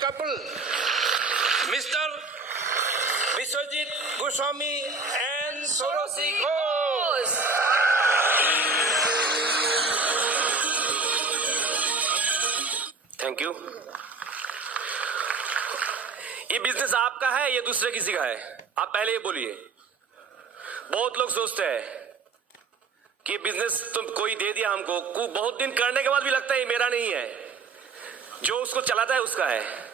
couple, Mr. Biswajit Goswami and Sorosi Ghosh. Thank you. ये business आपका है या दूसरे किसी का है? आप पहले ये बोलिए। बहुत लोग सोचते हैं कि बिजनेस तुम कोई दे दिया हमको, बहुत दिन करने के बाद भी लगता है ये मेरा नहीं है। जो उसको चलाता है उसका है।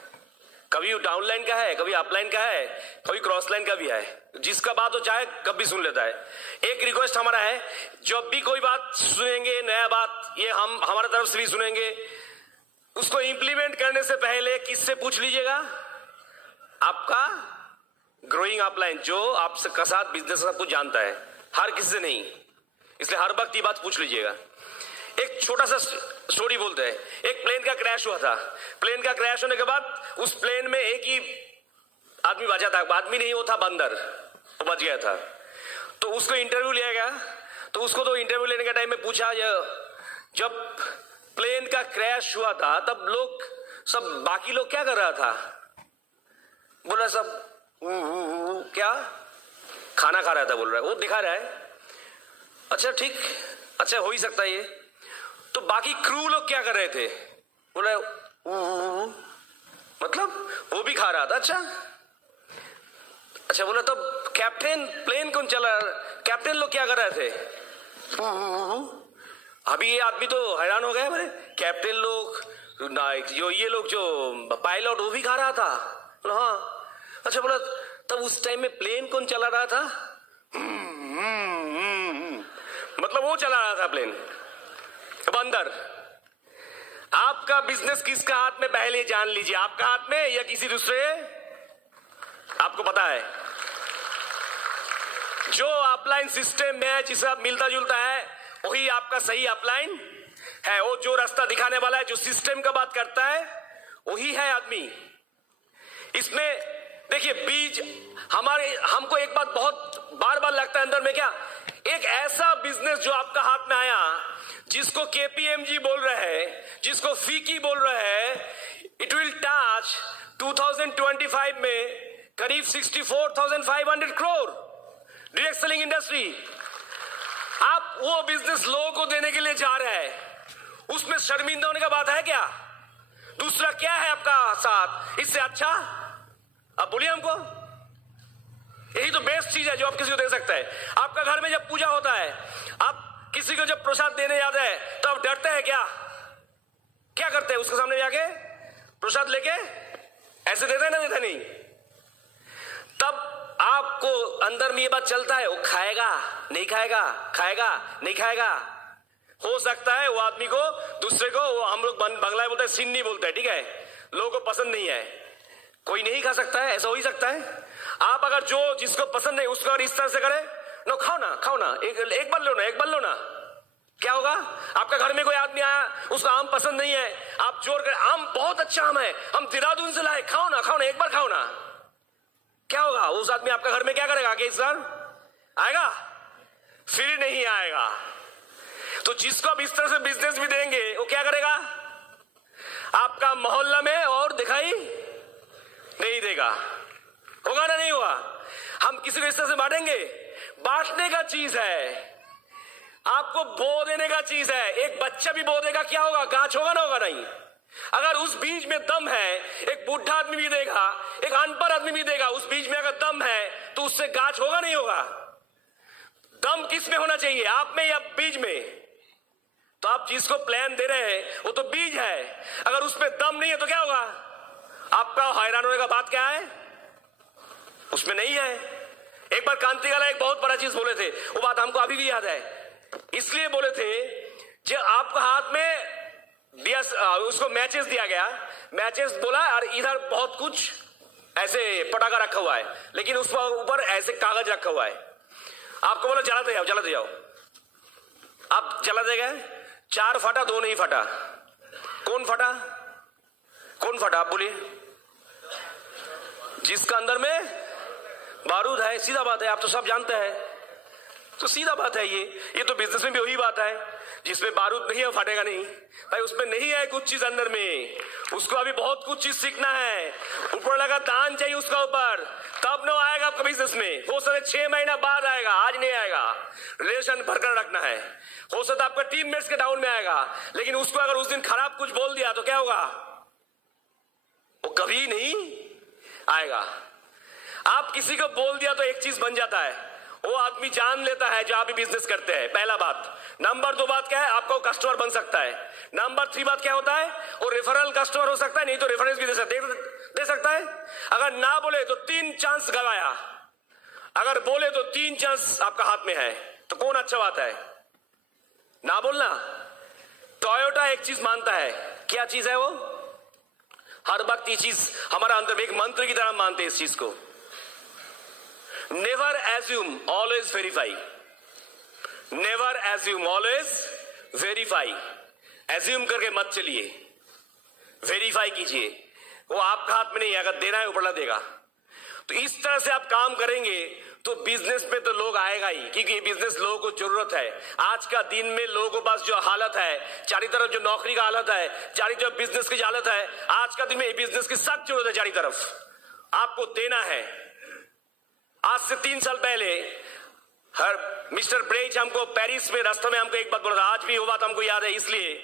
कभी डाउनलाइन का है, कभी अपलाइन का है, कभी क्रॉस लाइन का भी है। जिसका बात हो चाहे कभी सुन लेता है। एक रिक्वेस्ट हमारा है, जब भी कोई बात सुनेंगे, नया बात, ये हम हमारी तरफ से भी सुनेंगे, उसको इंप्लीमेंट करने से पहले किससे पूछ लीजिएगा? आपका ग्रोइंग अपलाइन, जो आपके साथ बिजनेस सब कुछ जानता है, हर किसी से नहीं। इसलिए हर वक्त ये बात पूछ लीजिएगा। एक छोटा सा स्टोरी बोलते हैं। एक प्लेन का क्रैश हुआ था। प्लेन का क्रैश होने के बाद उस प्लेन में एक ही आदमी बचा था। आदमी नहीं, वो था बंदर, वो बच गया था। तो उसको इंटरव्यू लिया गया। तो उसको तो इंटरव्यू लेने के टाइम में पूछा, जब प्लेन का क्रैश हुआ था तब लोग सब, बाकी लोग क्या कर रहा था? बोला सब क्या खाना खा रहा था, बोल रहा है, वो दिखा रहा है। अच्छा ठीक, अच्छा हो ही सकता है ये। तो बाकी क्रू लोग क्या कर रहे थे? बोला मतलब वो भी खा रहा था। अच्छा बोला तब कैप्टन, प्लेन कौन चला? कैप्टन लोग क्या कर रहे थे? अभी ये आदमी तो हैरान हो गया, बोले कैप्टन लोग, जो ये लोग जो पायलट, वो भी खा रहा था। बोला हाँ। अच्छा बोला तब उस टाइम में प्लेन कौन चला रहा था? मतलब वो चला रहा था प्लेन, बंदर। आपका बिजनेस किसका हाथ में, पहले जान लीजिए। आपका हाथ में या किसी दूसरे? आपको पता है जो अपलाइन सिस्टम में जिसका मिलता जुलता है वही आपका सही अपलाइन है। वो जो रास्ता दिखाने वाला है, जो सिस्टम का बात करता है, वही है आदमी। इसमें देखिए बीज हमको एक बात बहुत बार बार लगता है अंदर में, क्या एक ऐसा बिजनेस जो आपका हाथ में आया, जिसको केपीएमजी बोल रहे हैं, जिसको फीकी बोल रहे हैं, इट विल टच 2025 में करीब 64,500 करोड़ डायरेक्ट सेलिंग इंडस्ट्री। आप वो बिजनेस लोगों को देने के लिए जा रहे हैं, उसमें शर्मिंदा होने का बात है क्या? दूसरा क्या है आपका साथ इससे अच्छा? आप बोलिए हमको। यही तो बेस्ट चीज है जो आप किसी को दे सकते हैं। आपका घर में जब पूजा होता है, आप किसी को जब प्रसाद देने जाते हैं तो आप डरते हैं क्या? क्या करते हैं? उसके सामने जाके प्रसाद लेके ऐसे देते हैं ना? देते नहीं। तब आपको अंदर में ये बात चलता है, वो खाएगा नहीं खाएगा, खाएगा नहीं खाएगा। हो सकता है वो आदमी को, दूसरे को, वो हम लोग बंगला में बोलते हैं सिन्नी बोलते हैं, ठीक है, लोगों को पसंद नहीं है, कोई नहीं खा सकता है, ऐसा हो ही सकता है। आप अगर जो जिसको पसंद नहीं उसको अगर इस तरह से करे, नो खाओ ना, खाओ ना, एक बार लो ना, एक बार लो ना, क्या होगा? आपका घर में कोई आदमी आया, उसको आम पसंद नहीं है, आप जोर कर, आम बहुत अच्छा आम है, हम देहरादून से लाए, खाओ ना, खाओ ना, एक बार खाओ ना, क्या होगा? उस आदमी आपका घर में क्या करेगा? कि इस बार आएगा? फिर नहीं आएगा। तो जिसको आप इस तरह से बिजनेस भी देंगे, वो क्या करेगा? आपका मोहल्ला में और दिखाई नहीं देगा। होगा ना? नहीं होगा। हम किसी को इस तरह से बांटेंगे? बांटने का चीज है, आपको बो देने का चीज है। एक बच्चा भी बो देगा, क्या होगा? गाछ होगा ना? होगा नहीं। अगर उस बीज में दम है, एक बूढ़ा आदमी भी देगा, एक अनपढ़ आदमी भी देगा, उस बीज में अगर दम है तो उससे गाछ होगा नहीं होगा? दम किस में होना चाहिए, आप में या बीज में? तो आप जिसको प्लान दे रहे हैं वो तो बीज है, अगर उसमें दम नहीं है तो क्या होगा? आपका हैरान होने का बात क्या है? उसमें नहीं है। एक बार कांतिलाल एक बहुत बड़ा चीज बोले थे, वो बात हमको अभी भी याद है। इसलिए बोले थे, जब आपका हाथ में दिया, उसको मैचेस दिया गया, मैचेस बोला, और इधर बहुत कुछ ऐसे पटाखा रखा हुआ है, लेकिन उस ऊपर ऐसे कागज रखा हुआ है। आपको बोला जलाते जाओ, जलाते जाओ। आप जलाते गए, 4 फटा, 2 नहीं फटा। कौन फटा? कौन फटा? आप बोलिए। जिसका अंदर में बारूद है। सीधा बात है, आप तो सब जानते हैं। तो सीधा बात है, ये तो बिजनेस में भी वही बात है। जिसमें बारूद नहीं है फटेगा नहीं भाई, उसमें नहीं है कुछ चीज अंदर में, उसको अभी बहुत कुछ चीज सीखना है, ऊपर लगा दान चाहिए उसका ऊपर, तब न आएगा आपका बिजनेस में। हो सकता है 6 महीना बाद आएगा, आज नहीं आएगा। रिलेशन भरकर रखना है। हो सकता है आपका टीममेट्स के डाउन में आएगा, लेकिन उसको अगर उस दिन खराब कुछ बोल दिया तो क्या होगा, वो कभी नहीं आएगा। आप किसी को बोल दिया तो एक चीज बन जाता है, वो आदमी जान लेता है जो आप भी बिजनेस करते हैं, पहला बात। नंबर 2 बात क्या है, आपका कस्टमर बन सकता है। नंबर 3 बात क्या होता है, वो रेफरल कस्टमर हो सकता है, नहीं तो रेफरेंस भी दे सकता है। अगर ना बोले तो 3 चांस गवाया, अगर बोले तो 3 चांस आपका हाथ में है, तो कौन अच्छा बात है, ना बोलना। टोयोटा एक चीज मानता है, क्या चीज है वो, हर वक्त ये चीज हमारा अंदर में एक मंत्र की तरह मानते हैं इस चीज को, never assume always verify. Never assume always verify. Assume करके मत चलिए, वेरीफाई कीजिए। वो आपका हाथ में नहीं है, अगर देना है ऊपर देगा। तो इस तरह से आप काम करेंगे तो बिजनेस में तो लोग आएगा ही, क्योंकि बिजनेस लोगों को जरूरत है। आज का दिन में लोगों के पास जो हालत है, चारों तरफ जो नौकरी का हालत है, चारों तरफ बिजनेस की हालत है, आज का दिन में बिजनेस की सख्त जरूरत है। चारों तरफ आपको देना है। आज से 3 साल पहले मिस्टर ब्रेच हमको पेरिस में रास्ते में हमको एक बात बोला था, आज भी वो बात हमको याद है, इसलिए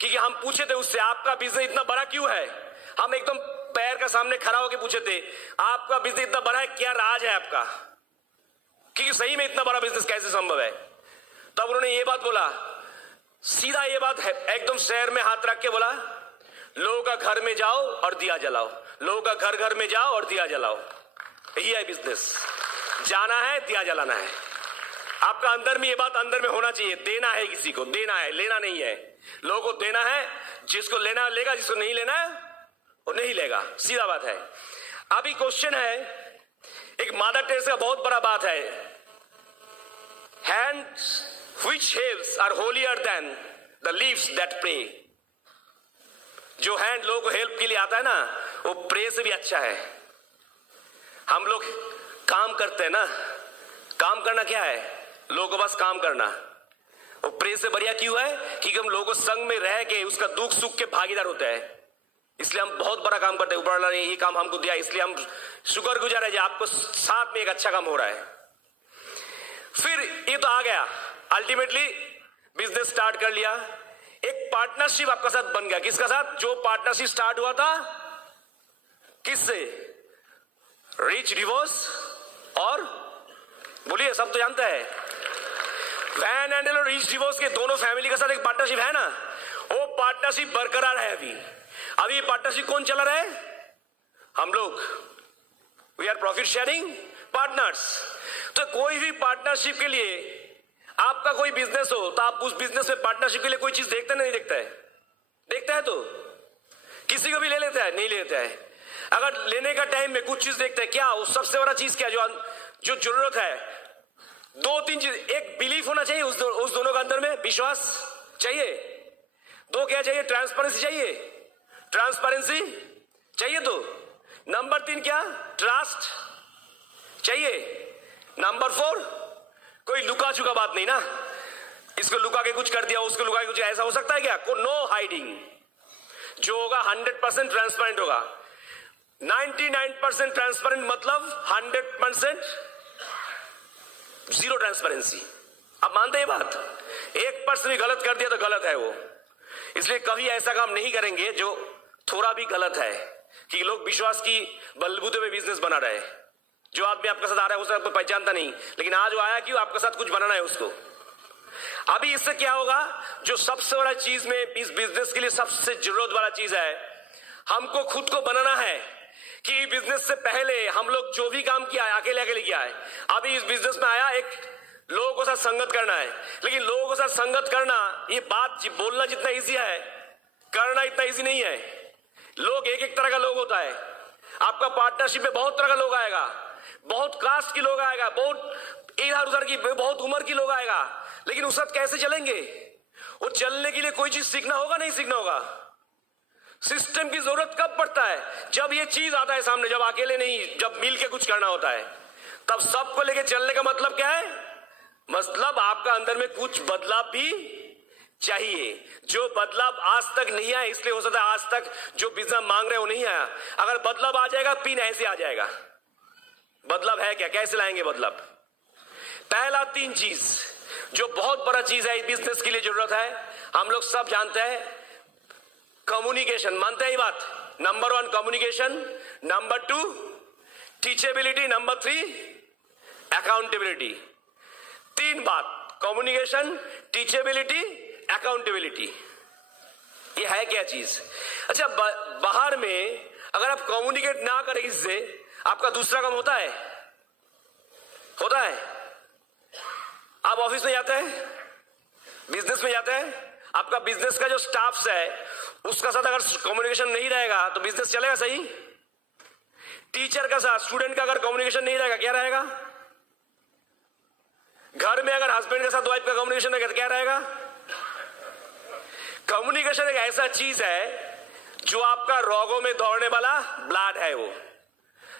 क्योंकि हम पूछे थे उससे, आपका बिजनेस इतना बड़ा क्यों है। हम एकदम पैर का सामने खड़ा होकर पूछे थे, आपका बिजनेस इतना बड़ा है, क्या राज है आपका, क्योंकि सही में इतना बड़ा बिजनेस कैसे संभव है। तब उन्होंने ये बात बोला, सीधा ये बात है, एकदम शहर में हाथ रख के बोला, लोगों का घर में जाओ और दिया जलाओ, लोगों का घर घर में जाओ और दिया जलाओ। यही है बिजनेस, जाना है, दिया जलाना है। आपका अंदर में ये बात अंदर में होना चाहिए, देना है, किसी को देना है, लेना नहीं है। लोगों को देना है, जिसको लेना लेगा, जिसको नहीं लेना है वो नहीं लेगा, सीधा बात है। अभी क्वेश्चन है, एक मदर टेरेसा का बहुत बड़ा बात है, hands which helps are holier than the leaves that pray। जो हैंड लोगों को हेल्प के लिए आता है ना, वो प्रे से भी अच्छा है। हम लोग काम करते हैं ना, काम करना क्या है, लोगों को बस काम करना। वो प्रे से बढ़िया क्यों है, क्योंकि हम लोगों को संग में रह के उसका दुख सुख के भागीदार होते हैं, इसलिए हम बहुत बड़ा काम करते हैं। ऊपर वाला ने यही काम हमको दिया, इसलिए हम शुक्रगुजार है कि आपको साथ में एक अच्छा काम हो रहा है। फिर ये तो आ गया, अल्टीमेटली बिजनेस स्टार्ट कर लिया, एक पार्टनरशिप आपका साथ बन गया। किसका साथ, जो पार्टनरशिप स्टार्ट हुआ था किससे, रिच डिवोर्स और बोलिए, सब तो जानता है, वैन एंडल और रिच डिवोर्स के दोनों फैमिली के साथ एक पार्टनरशिप है ना, वो पार्टनरशिप बरकरार है। अभी पार्टनरशिप कौन चला रहा है, हम लोग। We are profit sharing partners. तो कोई भी पार्टनरशिप के लिए, आपका कोई बिजनेस हो तो आप उस बिजनेस में पार्टनरशिप के लिए कोई चीज देखते नहीं देखता है, देखता है तो किसी को भी ले लेता है, नहीं लेता है। अगर लेने का टाइम में कुछ चीज देखते हैं, क्या उस सबसे बड़ा चीज क्या जो जरूरत है, 2-3 चीज, एक बिलीफ होना चाहिए उस दोनों के अंदर में, विश्वास चाहिए। 2 क्या चाहिए, ट्रांसपेरेंसी चाहिए, ट्रांसपेरेंसी चाहिए। तो नंबर 3 क्या, ट्रस्ट चाहिए। नंबर 4 कोई लुका छुका बात नहीं ना, इसको लुका के कुछ कर दिया, उसको लुका के कुछ, ऐसा हो सकता है क्या, नो हाइडिंग। जो होगा 100% ट्रांसपेरेंट होगा। 99% ट्रांसपेरेंट मतलब 100% जीरो ट्रांसपेरेंसी। आप मानते हैं बात, 1% भी गलत कर दिया तो गलत है वो। इसलिए कभी ऐसा काम नहीं करेंगे जो थोड़ा भी गलत है, कि लोग विश्वास की बलबूते पे बिजनेस बना रहे। जो आदमी आपके साथ आ रहा है उसे आपको पहचानता नहीं, लेकिन आज वो आया क्यों, आपके साथ कुछ बनाना है उसको। अभी इससे क्या होगा, जो सबसे बड़ा चीज में इस बिजनेस के लिए सबसे जरूरत वाला चीज है, हमको खुद को बनाना है कि बिजनेस से पहले हम लोग जो भी काम किया है अकेले अकेले किया है। अभी इस बिजनेस में आया, एक लोगों के साथ संगत करना है, लेकिन लोगों के साथ संगत करना, ये बात बोलना जितना इजी है, करना इतना इजी नहीं है। लोग एक एक तरह का लोग होता है। आपका पार्टनरशिप में बहुत तरह का लोग आएगा, बहुत कास्ट की लोग आएगा, बहुत इधर उधर की, बहुत उम्र की लोग आएगा, लेकिन उस साथ कैसे चलेंगे, वो चलने के लिए कोई चीज सीखना होगा, नहीं सीखना होगा। सिस्टम की जरूरत कब पड़ता है, जब ये चीज आता है सामने, जब अकेले नहीं, जब मिल के कुछ करना होता है, तब सबको लेके चलने का मतलब क्या है, मतलब आपका अंदर में कुछ बदलाव भी चाहिए। जो बदलाव आज तक नहीं आया, इसलिए हो सकता है आज तक जो बिजनेस मांग रहे हो नहीं आया। अगर बदलाव आ जाएगा, पिन ऐसे आ जाएगा। बदलाव है क्या, कैसे लाएंगे बदलाव? पहला 3 चीज जो बहुत बड़ा चीज है, बिजनेस के लिए जरूरत है, हम लोग सब जानते हैं। कम्युनिकेशन, मानते हैं ये बात? Number 1 communication, number 2 teachability, number 3 accountability. 3 बात, कम्युनिकेशन, टीचेबिलिटी, अकाउंटेबिलिटी। ये है क्या चीज? अच्छा, बाहर में अगर आप कम्युनिकेट ना करें इससे, आपका दूसरा काम होता है? होता है? आप ऑफिस में जाते हैं, बिजनेस में जाते हैं, आपका बिजनेस का जो स्टाफ है उसका साथ अगर कम्युनिकेशन नहीं रहेगा तो बिजनेस चलेगा सही? टीचर का साथ स्टूडेंट का अगर कम्युनिकेशन नहीं रहेगा, क्या रहेगा? घर में अगर हस्बैंड के साथ वाइफ का कम्युनिकेशन रहेगा तो क्या रहेगा? कम्युनिकेशन एक ऐसा चीज है जो आपका रोगों में दौड़ने वाला ब्लड है। वो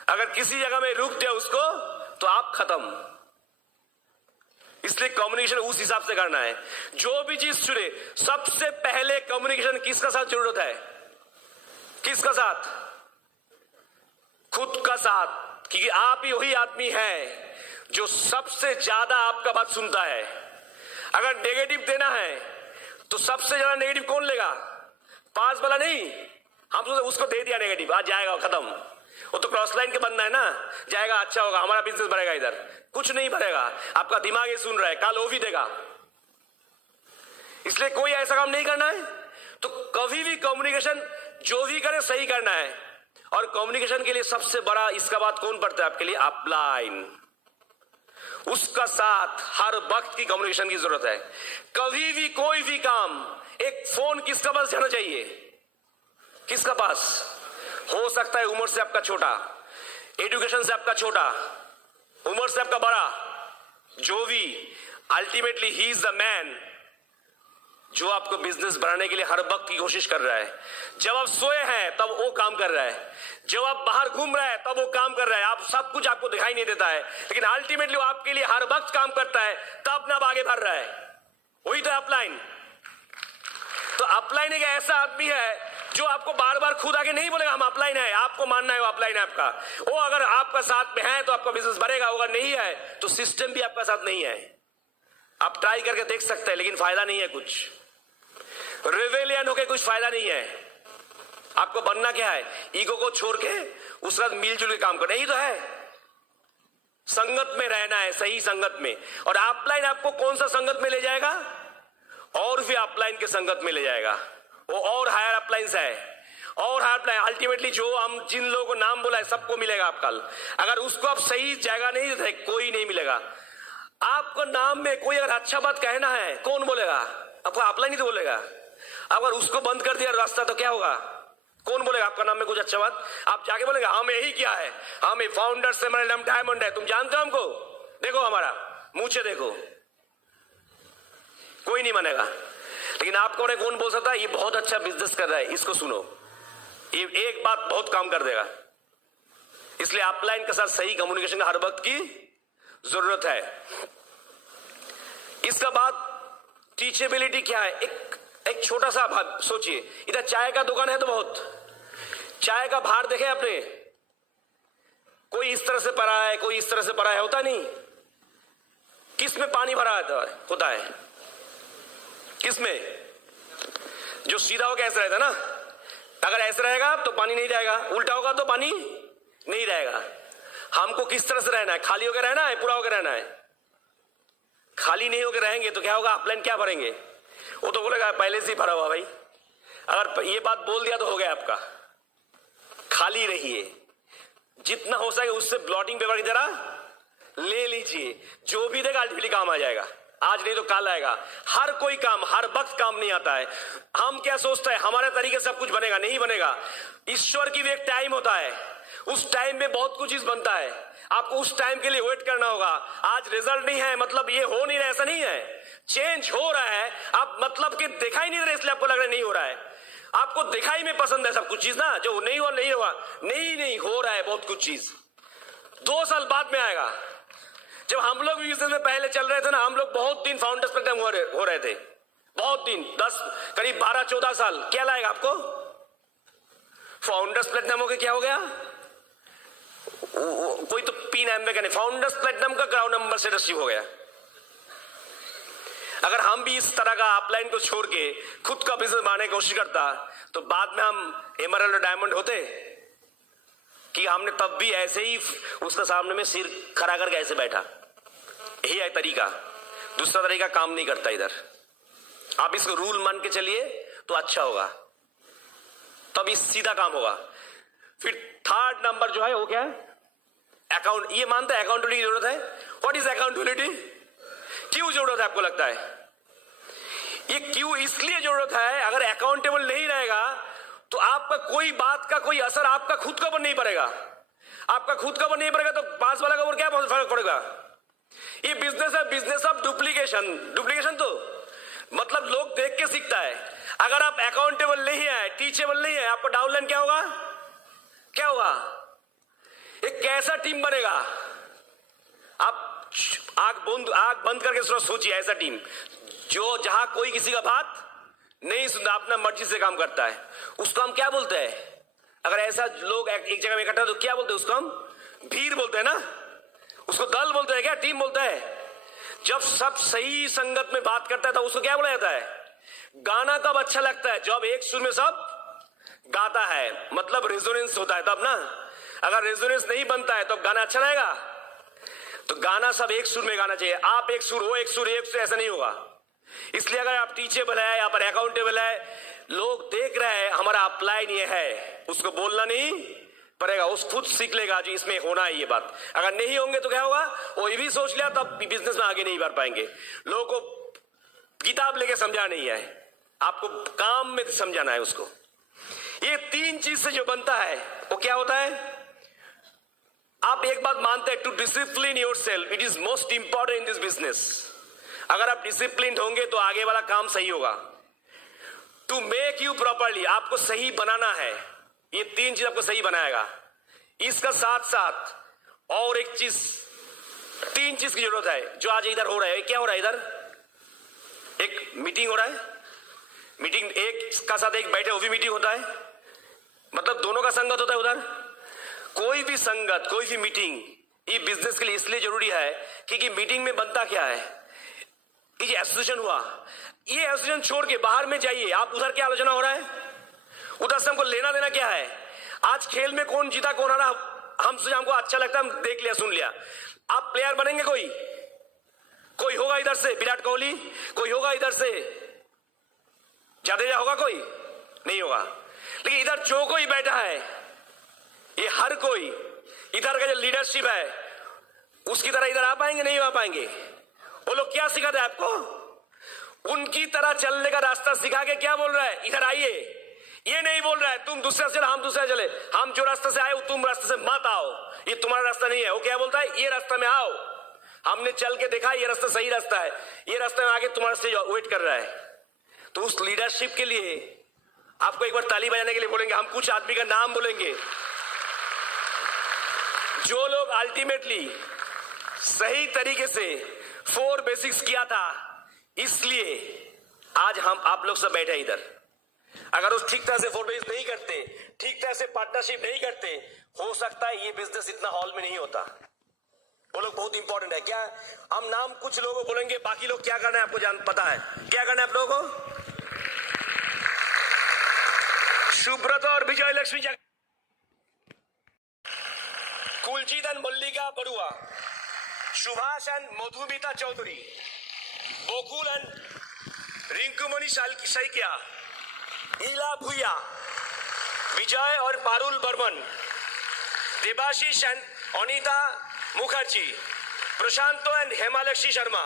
अगर किसी जगह में रुक जाए उसको तो आप खत्म। इसलिए कम्युनिकेशन उस हिसाब से करना है। जो भी चीज चुने, सबसे पहले कम्युनिकेशन किसका साथ जरूरत है? किसका साथ? खुद का साथ। क्योंकि आप ही वही आदमी है जो सबसे ज्यादा आपका बात सुनता है। अगर नेगेटिव देना है तो सबसे ज्यादा नेगेटिव कौन लेगा? पास वाला नहीं। हम तो उसको दे दिया नेगेटिव, आज जाएगा खत्म। वो तो क्रॉस लाइन के बनना है ना, जाएगा अच्छा होगा, हमारा बिजनेस बढ़ेगा। इधर कुछ नहीं बढ़ेगा, आपका दिमाग ये सुन रहा है, कल वो भी देगा। इसलिए कोई ऐसा काम नहीं करना है। तो कभी भी कम्युनिकेशन जो भी करे सही करना है। और कम्युनिकेशन के लिए सबसे बड़ा इसका बात कौन पड़ता है आपके लिए? अपलाइन। उसका साथ हर वक्त की कम्युनिकेशन की जरूरत है। कभी भी कोई भी काम, एक फोन किसका पास जाना चाहिए? किसका पास? हो सकता है उम्र से आपका छोटा, एजुकेशन से आपका छोटा, उम्र से आपका बड़ा, जो भी, ultimately he is the man जो आपको बिजनेस बढ़ाने के लिए हर वक्त की कोशिश कर रहा है। जब आप सोए हैं तब वो काम कर रहा है, जब आप बाहर घूम रहे हैं तब वो काम कर रहा है। आप सब कुछ आपको दिखाई नहीं देता है, लेकिन अल्टीमेटली वो आपके लिए हर वक्त काम करता है, तब ना आगे बढ़ रहा है। वही तो अपलाइन। तो अपलाइन एक ऐसा आदमी है जो आपको बार बार खुद आके नहीं बोलेगा हम अपलाइन है, आपको मानना है वो अपलाइन है आपका। वो अगर आपका साथ में है तो आपका बिजनेस बढ़ेगा, अगर नहीं है तो सिस्टम भी आपका साथ नहीं है। आप ट्राई करके देख सकते हैं, लेकिन फायदा नहीं है। कुछ रिवेलियन होके कुछ फायदा नहीं है। आपको बनना क्या है? ईगो को छोड़ के उसके साथ मिलजुल के काम करना, यही तो है। संगत में रहना है, सही संगत में। और अपलाइन आपको कौन सा संगत में ले जाएगा? और भी अपलाइन के संगत में ले जाएगा। वो और हायर अपलाइंस है, और हायर अपलाइन। अल्टीमेटली जो हम जिन लोगों को नाम बोला है सबको मिलेगा आप कल। अगर उसको आप सही जगह नहीं देते, कोई नहीं मिलेगा आपको। नाम में कोई अगर अच्छा बात कहना है, कौन बोलेगा? आपको अपलाइन ही तो बोलेगा। अगर उसको बंद कर दिया रास्ता तो क्या होगा? कौन बोलेगा आपका नाम में कुछ अच्छा बात? आप जाके बोलेगा हम यही किया है, हम फाउंडर से, हमारा नाम डायमंड है, तुम जानते हो हमको, देखो हमारा मुझे देखो। कोई नहीं मानेगा। लेकिन आपको कौन बोल सकता है ये बहुत अच्छा बिजनेस कर रहा है, इसको सुनो, ये एक बात बहुत काम कर देगा। इसलिए अपलाइन के साथ सही कम्युनिकेशन का हर वक्त की जरूरत है। इसका बाद टीचेबिलिटी क्या है? एक छोटा सा भाग सोचिए, इधर चाय का दुकान है तो बहुत, चाय का भार देखे आपने? कोई इस तरह से भरा है, कोई इस तरह से भरा है, होता नहीं? किस में पानी भरा होता है? किस में? जो सीधा होकर ऐसा रहता है ना, अगर ऐसा रहेगा तो पानी नहीं रहेगा, उल्टा होगा तो पानी नहीं रहेगा। हमको किस तरह से रहना है? खाली होकर रहना है, पूरा होकर रहना है? खाली नहीं होकर रहेंगे तो क्या होगा? अपलाइन क्या भरेंगे? वो तो बोलेगा पहले से ही भरा हुआ भाई। अगर ये बात बोल दिया तो हो गया आपका। खाली रहिए, जितना हो सके उससे ब्लॉटिंग पेपर की तरह ले लीजिए। जो भी देगा अल्टीमेटली काम आ जाएगा, आज नहीं तो कल आएगा। हर कोई काम हर वक्त काम नहीं आता है। हम क्या सोचते हैं हमारे तरीके से सब कुछ बनेगा? नहीं बनेगा। ईश्वर की भी एक टाइम होता है, उस टाइम में बहुत कुछ चीज बनता है। आपको उस टाइम के लिए वेट करना होगा। आज रिजल्ट नहीं है मतलब ये हो नहीं रहा, ऐसा नहीं है। चेंज हो रहा है, आप मतलब कि दिखाई नहीं दे रहा, इसलिए आपको लग रहा है नहीं हो रहा है। आपको दिखाई में पसंद है सब कुछ चीज ना, जो नहीं हुआ नहीं हुआ, नहीं हो रहा है बहुत कुछ चीज। 2 साल बाद में आएगा। जब हम लोग बिजनेस में पहले चल रहे थे ना, हम लोग बहुत दिन फाउंडर्स पे टाइम हो रहे थे, बहुत दिन, 10 करीब 12-14 साल। क्या लाएगा आपको? फाउंडर्स प्लेटिनम हो गया, क्या हो गया? कोई तो पी नाम में, फाउंडर्स प्लेटिनम का ग्राउंड नंबर से रिसीव हो गया। अगर हम भी इस तरह का अपलाइन को छोड़ के खुद का बिजनेस बनाने की कोशिश करता तो बाद में हम एमरल्ड और डायमंड होते कि हमने तब भी ऐसे ही उसका सामने में सिर खड़ा करके ऐसे बैठा। यही है तरीका, दूसरा तरीका काम नहीं करता इधर। आप इसको रूल मान के चलिए तो अच्छा होगा, तब इस सीधा काम होगा। फिर थर्ड नंबर जो है वो क्या है? अकाउंट। ये मानता है अकाउंटेबिलिटी की जरूरत है। What is accountability? क्यों जरूरत है आपको लगता है? ये क्यों इसलिए जरूरत है, अगर अकाउंटेबल नहीं रहेगा तो आपका कोई बात का कोई असर आपका खुद का ऊपर नहीं पड़ेगा। आपका खुद का ऊपर नहीं पड़ेगा तो पास वाला का ऊपर क्या फर्क पड़ेगा? ये बिजनेस है, बिजनेस ऑफ डुप्लीकेशन। डुप्लीकेशन तो मतलब लोग देख के सीखता है। अगर आप अकाउंटेबल नहीं है, टीचेबल नहीं है, आपको डाउनलाइन क्या होगा? क्या होगा? एक कैसा टीम बनेगा? आप आंख बंद करके सोचिए, ऐसा टीम जो जहां कोई किसी का बात नहीं सुनता, अपना मर्जी से काम करता है, उसको हम क्या बोलते हैं? अगर ऐसा लोग एक जगह में इकट्ठा तो क्या बोलते हैं? उसको हम भीड़ बोलते हैं ना? उसको दल बोलते हैं क्या? टीम बोलते हैं? जब सब सही संगत में बात करता है तो उसको क्या बोला जाता है? गाना कब अच्छा लगता है? जब एक सुर में सब गाता है, मतलब रेजोनेंस होता है तब ना। अगर रेजोनेंस नहीं बनता है तो गाना अच्छा लगेगा? तो गाना सब एक सुर में गाना चाहिए। आप एक सुर, वो एक सुर, ऐसा नहीं होगा। इसलिए अगर आप टीचेबल है, यहाँ पर अकाउंटेबल है, लोग देख रहे हैं हमारा अपलाइन ये है, उसको बोलना नहीं पड़ेगा, उस खुद सीख लेगा जो इसमें होना है ये बात। अगर नहीं होंगे तो क्या होगा? वो ये भी सोच लिया तब बिजनेस में आगे नहीं बढ़ पाएंगे। लोगों को किताब लेके समझा नहीं है, आपको काम में समझाना है उसको। ये 3 चीज से जो बनता है वो क्या होता है? आप एक बात मानते हैं, to discipline yourself it is most important in this business. अगर आप डिसिप्लिन होंगे तो आगे वाला काम सही होगा। टू मेक यू प्रॉपरली, आपको सही बनाना है। ये 3 चीज आपको सही बनाएगा। इसका साथ साथ और एक चीज, 3 चीज की जरूरत है जो आज इधर हो रहा है। क्या हो रहा है इधर? एक मीटिंग हो रहा है, मीटिंग एक का साथ एक बैठे, वो भी मीटिंग होता है, मतलब दोनों का संगत होता है उधर। कोई भी संगत, कोई भी मीटिंग ये बिजनेस के लिए इसलिए जरूरी है क्योंकि मीटिंग में बनता क्या है? ये एसोसिएशन हुआ, ये एसोसिएशन छोड़ के बाहर में जाइए, आप उधर क्या आलोचना हो रहा है? उधर से हमको लेना देना क्या है? आज खेल में कौन जीता कौन हारा हमको अच्छा लगता है, हम देख लिया सुन लिया। आप प्लेयर बनेंगे, कोई होगा इधर से विराट कोहली, कोई होगा इधर से जडेजा, होगा कोई? नहीं होगा। लेकिन इधर जो कोई बैठा है, ये हर कोई इधर का जो लीडरशिप है उसकी तरह इधर आ पाएंगे? नहीं आ पाएंगे। वो लोग क्या सिखाते हैं आपको? उनकी तरह चलने का रास्ता सिखा के क्या बोल रहा है? इधर आइए। ये नहीं बोल रहा है तुम दूसरे से चले, हम दूसरे चले, हम जो रास्ते से आए तुम रास्ते से मत आओ, ये तुम्हारा रास्ता नहीं है। वो क्या बोलता है? ये रास्ता में आओ, हमने चल के देखा ये रास्ता सही रास्ता है, ये रास्ते में आगे तुम्हारा स्टेज वेट कर रहा है। तो उस लीडरशिप के लिए आपको एक बार ताली बजाने के लिए बोलेंगे, हम कुछ आदमी का नाम बोलेंगे जो लोग अल्टीमेटली सही तरीके से 4 बेसिक्स किया था, इसलिए आज हम आप लोग सब बैठे इधर। अगर उस ठीक तरह से 4 बेसिक्स नहीं करते, ठीक तरह से पार्टनरशिप नहीं करते, हो सकता है ये बिजनेस इतना हॉल में नहीं होता। वो लोग बहुत इंपॉर्टेंट है। क्या हम नाम कुछ लोगों को बोलेंगे, बाकी लोग क्या करना है आपको जान पता है? क्या करना है आप लोगों को? सुब्रत और Vijay Lakshmi Jag, Kuljeet and Mallika Barua, Subhash and Madhumita Chaudhary, Bokul and Rinkumoni Saikia, Ila Bhuyan, Vijay और Parul Barman, Debashish and Anita Mukherjee, Prashanto and Hemalakshmi Sharma,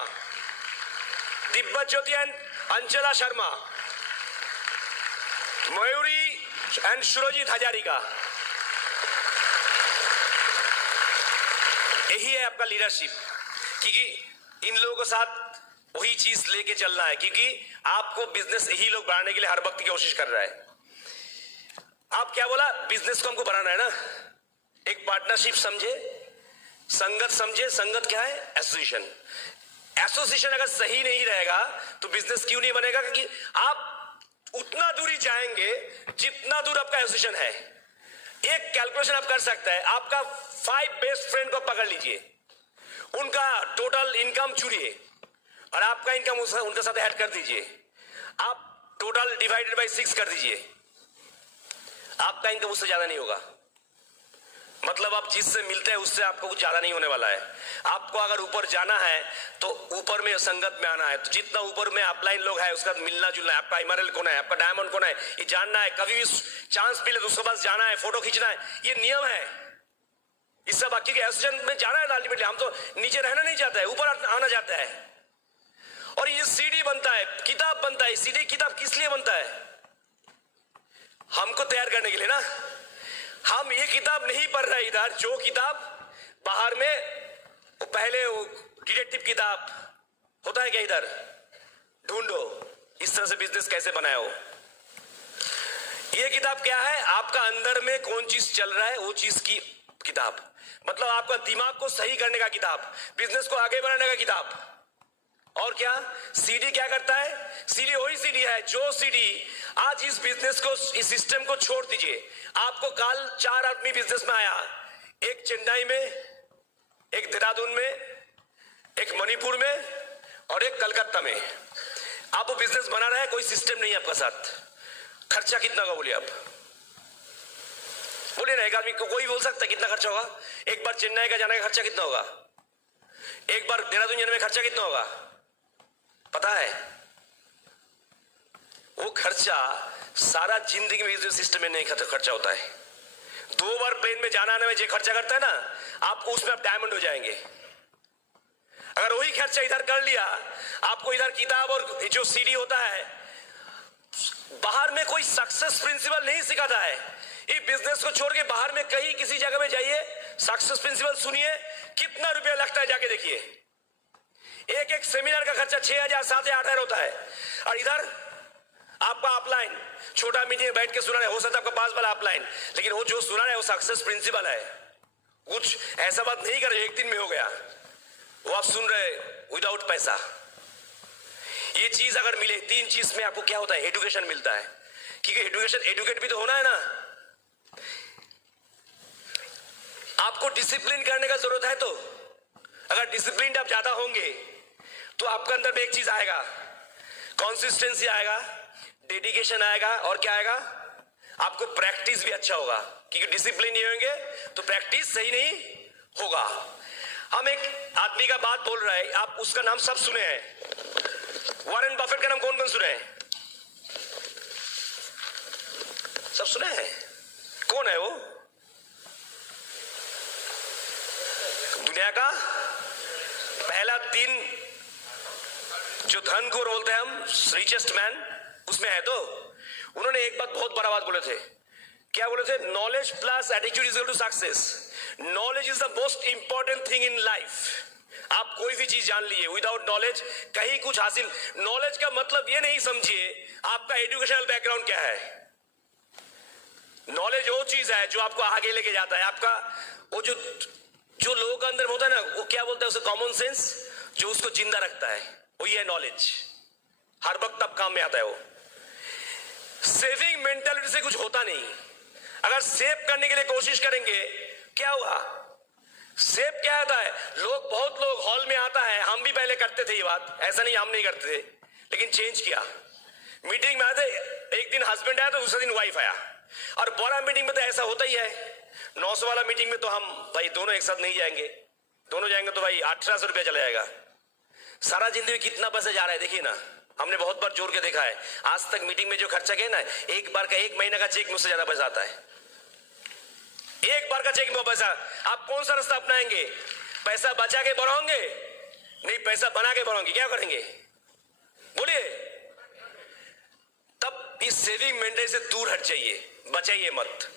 Divya Jyoti and Anchala Sharma, Mayuri and Surjit Hazarika. यही है आपका लीडरशिप, क्योंकि इन लोगों के साथ वही चीज लेके चलना है, क्योंकि आपको बिजनेस यही लोग बढ़ाने के लिए हर वक्त की कोशिश कर रहा है। आप क्या बोला? बिजनेस को हमको बढ़ाना है ना। एक पार्टनरशिप समझे, संगत समझे। संगत क्या है? एसोसिएशन। एसोसिएशन अगर सही नहीं रहेगा तो बिजनेस क्यों नहीं बनेगा? क्योंकि आप उतना दूरी जाएंगे जितना दूर आपका एसोसिएशन है। एक कैलकुलेशन आप कर सकते हैं, आपका 5 बेस्ट फ्रेंड को पकड़ लीजिए, उनका टोटल इनकम चुनिए और आपका इनकम उनके साथ ऐड कर दीजिए। आप टोटल डिवाइडेड बाय 6 कर दीजिए, आपका इनकम उससे ज्यादा नहीं होगा। मतलब आप जिससे मिलते हैं उससे आपको कुछ ज्यादा नहीं होने वाला है। आपको अगर ऊपर जाना है तो ऊपर में संगत में आना है, तो जितना ऊपर में अपलाइन लोग है उसका मिलना जुलना है। आपका इमरल कौन है, आपका डायमंड कौन है, ये जानना है। कभी भी चांस मिले तो उसके पास जाना है, फोटो खींचना है, ये नियम है। इस सब बाकी के एसोसिएशन में जाना है अल्टीमेटली। हम तो नीचे रहना नहीं चाहते हैं, ऊपर आना चाहता है। और ये सीडी बनता है, किताब बनता है। सीडी किताब किस लिए बनता है? हमको तैयार करने के लिए ना। हम ये किताब नहीं पढ़ रहे इधर, जो किताब बाहर में वो पहले वो डिटेक्टिव किताब होता है क्या, इधर ढूंढो इस तरह से बिजनेस कैसे बनाया हो। ये किताब क्या है? आपका अंदर में कौन चीज चल रहा है वो चीज की किताब। मतलब आपका दिमाग को सही करने का किताब, बिजनेस को आगे बढ़ाने का किताब। और क्या सीडी क्या करता है? सीडी वही सीडी है जो सीडी आज इस बिजनेस को, इस सिस्टम को छोड़ दीजिए। आपको कल 4 आदमी बिजनेस में आया, एक चेन्नई में, एक देहरादून में, एक मणिपुर में और एक कलकत्ता में। आप वो बिजनेस बना रहे हैं, कोई सिस्टम नहीं है आपका साथ। खर्चा कितना होगा बोलिए आप? बोलिए ना, एक आदमी को कोई बोल सकता है कितना खर्चा होगा? एक बार चेन्नई का जाने का खर्चा कितना होगा? एक बार देहरादून जाने में खर्चा कितना होगा पता है? वो खर्चा सारा जिंदगी में इस सिस्टम में नहीं खर्चा होता है। 2 बार प्लेन में जाना आने में जो खर्चा करता है ना, आप उसमें आप डायमंड हो जाएंगे। अगर वही खर्चा इधर कर लिया, आपको इधर किताब और जो सीडी होता है, बाहर में कोई सक्सेस प्रिंसिपल नहीं सिखाता है। ये बिजनेस को छोड़ के बाहर में कहीं किसी जगह में जाइए, सक्सेस प्रिंसिपल सुनिए, कितना रुपया लगता है जाके देखिए। एक सेमिनार का खर्चा 6,000, 7,000, 8,000 होता है। और इधर आपका अपलाइन छोटा मीटिंग बैठ के सुना रहे, हो सकता है आपका पास वाला अपलाइन, लेकिन वो जो सुना रहे वो सक्सेस प्रिंसिपल है। कुछ ऐसा बात नहीं कर रहे एक दिन में हो गया, वो आप सुन रहे विदाउट पैसा। ये चीज अगर मिले, 3 चीज में आपको क्या होता है? एजुकेशन मिलता है। क्योंकि एजुकेट भी तो होना है ना। आपको डिसिप्लिन करने का जरूरत है, तो अगर डिसिप्लिन आप ज्यादा होंगे तो आपके अंदर में एक चीज आएगा, कंसिस्टेंसी आएगा, डेडिकेशन आएगा, और क्या आएगा? आपको प्रैक्टिस भी अच्छा होगा। क्योंकि डिसिप्लिन नहीं होंगे तो प्रैक्टिस सही नहीं होगा। हम एक आदमी का बात बोल रहे हैं, आप उसका नाम सब सुने हैं। वॉरेन बफेट का नाम कौन कौन सुने हैं? सब सुने हैं। कौन है वो? दुनिया का पहला 3 जो धन को बोलते हैं हम, रिचेस्ट मैन, उसमें है। तो उन्होंने एक बात बहुत बड़ा बात बोले थे। क्या बोले थे? Knowledge plus attitude is equal to success. Knowledge is the most important thing in life. आप कोई भी चीज जान लीजिए, विदाउट नॉलेज कहीं कुछ हासिल। नॉलेज का मतलब ये नहीं समझिए आपका एजुकेशनल बैकग्राउंड क्या है। नॉलेज वो चीज है जो आपको आगे लेके जाता है। आपका वो जो लोगों के अंदर होता है ना, वो क्या बोलते हैं उसे? कॉमन सेंस, जो उसको जिंदा रखता है, वो ये नॉलेज हर वक्त तब काम में आता है। वो सेविंग मेंटालिटी से कुछ होता नहीं। अगर सेव करने के लिए कोशिश करेंगे, क्या हुआ? सेव क्या होता है? बहुत लोग हॉल में आता है, हम भी पहले करते थे ये बात, ऐसा नहीं हम नहीं करते थे, लेकिन चेंज किया। मीटिंग में आए थे, एक दिन हस्बैंड आया तो दूसरे दिन वाइफ आया। और बड़ा मीटिंग में तो ऐसा होता ही है। 900 वाला मीटिंग में तो हम भाई दोनों एक साथ नहीं जाएंगे, दोनों जाएंगे तो भाई 1800 रुपया चला जाएगा। सारा जिंदगी कितना पैसा जा रहा है देखिए ना। हमने बहुत बार जोड़ के देखा है, आज तक मीटिंग में जो खर्चा किया ना, एक बार का 1 महीना का चेक मुझसे ज्यादा पैसा आता है। एक बार का चेक में पैसा। आप कौन सा रास्ता अपनाएंगे? पैसा बचा के बढ़ाओगे? नहीं, पैसा बना के बढ़ाओगे? क्या करेंगे बोलिए? तब इस सेविंग मेंटेनेंस से दूर हट जाइए, बचाइए मत।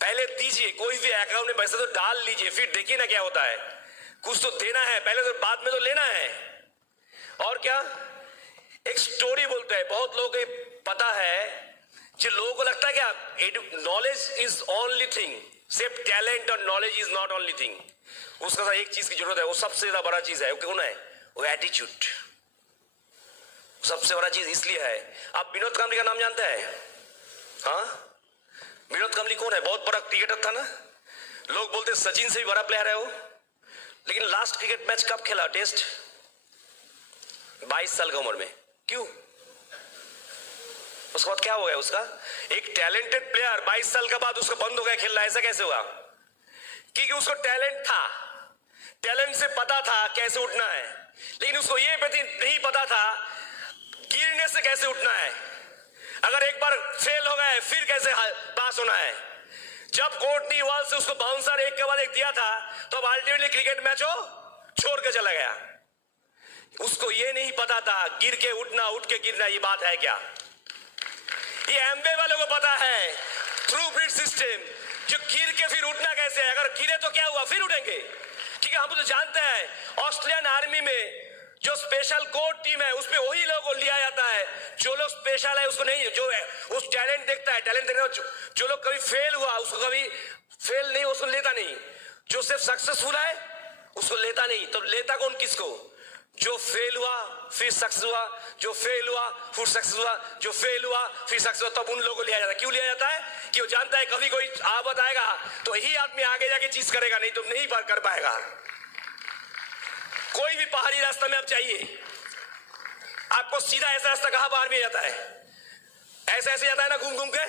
पहले दीजिए, कोई भी अकाउंट में पैसा तो डाल लीजिए, फिर देखिए ना क्या होता है। कुछ तो देना है पहले, तो बाद में तो लेना है। और क्या, एक स्टोरी बोलते हैं, बहुत लोगों को पता है, जो लोगों को लगता है क्या नॉलेज इज ओनली थिंग, सिर्फ टैलेंट और knowledge is not only thing. उसका एक चीज की जरूरत है, वो सबसे ज्यादा बड़ा चीज है। वो कौन है? वो एटीट्यूड सबसे बड़ा चीज इसलिए है। आप विनोद कांबली का नाम जानते हैं? हाँ, विनोद कांबली कौन है? बहुत बड़ा क्रिकेटर था ना, लोग बोलते सचिन से भी बड़ा प्लेयर है वो। लेकिन लास्ट क्रिकेट मैच कब खेला? टेस्ट 22 साल की उम्र में। क्यों? उसके बाद क्या हो गया उसका? एक टैलेंटेड प्लेयर 22 साल के बाद उसको बंद हो गया खेलना, ऐसा कैसे हुआ? क्योंकि उसको टैलेंट था, टैलेंट से पता था कैसे उठना है, लेकिन उसको ये नहीं पता था गिरने से कैसे उठना है। अगर एक बार फेल हो गए फिर कैसे पास होना है। जब कोर्टनी वॉल से उसको बाउंसर एक के बाद एक दिया था तो अब अल्टीमेटली क्रिकेट मैच हो छोड़ के चला गया। उसको ये नहीं पता था गिर के उठना, उठ के गिरना ये बात है क्या। ये एमबे वालों को पता है, थ्रू ब्रिज सिस्टम, जो गिर के फिर उठना कैसे है। अगर गिरे तो क्या हुआ, फिर उठेंगे। क्योंकि हम तो जानते हैं ऑस्ट्रेलियन आर्मी में जो स्पेशल कोर टीम है उसमें वही लोगों को लिया जाता है जो लोग स्पेशल है, उसको नहीं, जो है उस टैलेंट देखता है, टैलेंट देखने जो लोग कभी फेल हुआ उसको कभी फेल नहीं, उसको लेता नहीं। जो सिर्फ सक्सेसफुल है उसको लेता नहीं। तो लेता कौन किसको? जो फेल हुआ फिर सक्सेस हुआ, जो फेल हुआ फिर सक्सेस हुआ, जो फेल हुआ फिर सक्सेस हुआ, तब उन लोगों को लिया जाता है। क्यों लिया जाता है? कि वो जानता है कभी कोई आफत आएगा तो यही आदमी आगे जाके चीज करेगा, नहीं तो नहीं कर पाएगा। कोई भी पहाड़ी रास्ता में आप चाहिए, आपको सीधा ऐसा रास्ता कहां बाहर में जाता है? ऐसे ऐसे जाता है ना घूम घूम के।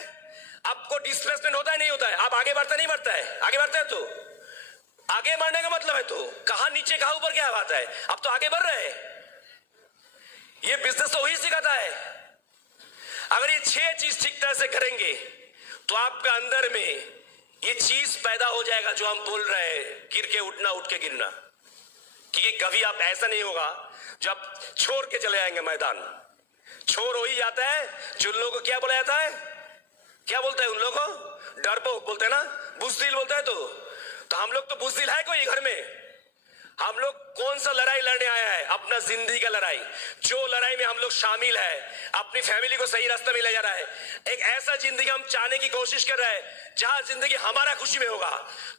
आपको डिस्प्लेसमेंट होता है नहीं होता है? आप आगे बढ़ता नहीं बढ़ता है? आगे बढ़ते हैं तो आगे बढ़ने का मतलब है तो कहां नीचे कहां ऊपर क्या बात है? अब तो आगे बढ़ रहे हैं। ये बिजनेस तो वही सिखाता है। अगर ये 6 चीज ठीक तरह से करेंगे तो आपका अंदर में ये चीज पैदा हो जाएगा जो हम बोल रहे हैं, गिर के उठना, उठ के गिरना। क्योंकि कभी आप ऐसा नहीं होगा जब छोड़ के चले जाएंगे मैदान। छोड़ हो ही जाता है जो लोगों को क्या बोला जाता है, क्या बोलते हैं उन लोगों को? डरपोक बोलते हैं ना, बुजदिल बोलते हैं। तो हम लोग तो बुजदिल है कोई घर में? हम लोग कौन सा लड़ाई लड़ने आया है? अपना जिंदगी का लड़ाई। जो लड़ाई में हम लोग शामिल है, अपनी फैमिली को सही रास्ते में ले जा रहा है। एक ऐसा जिंदगी हम चाहने की कोशिश कर रहे हैं जहां जिंदगी हमारा खुशी में होगा,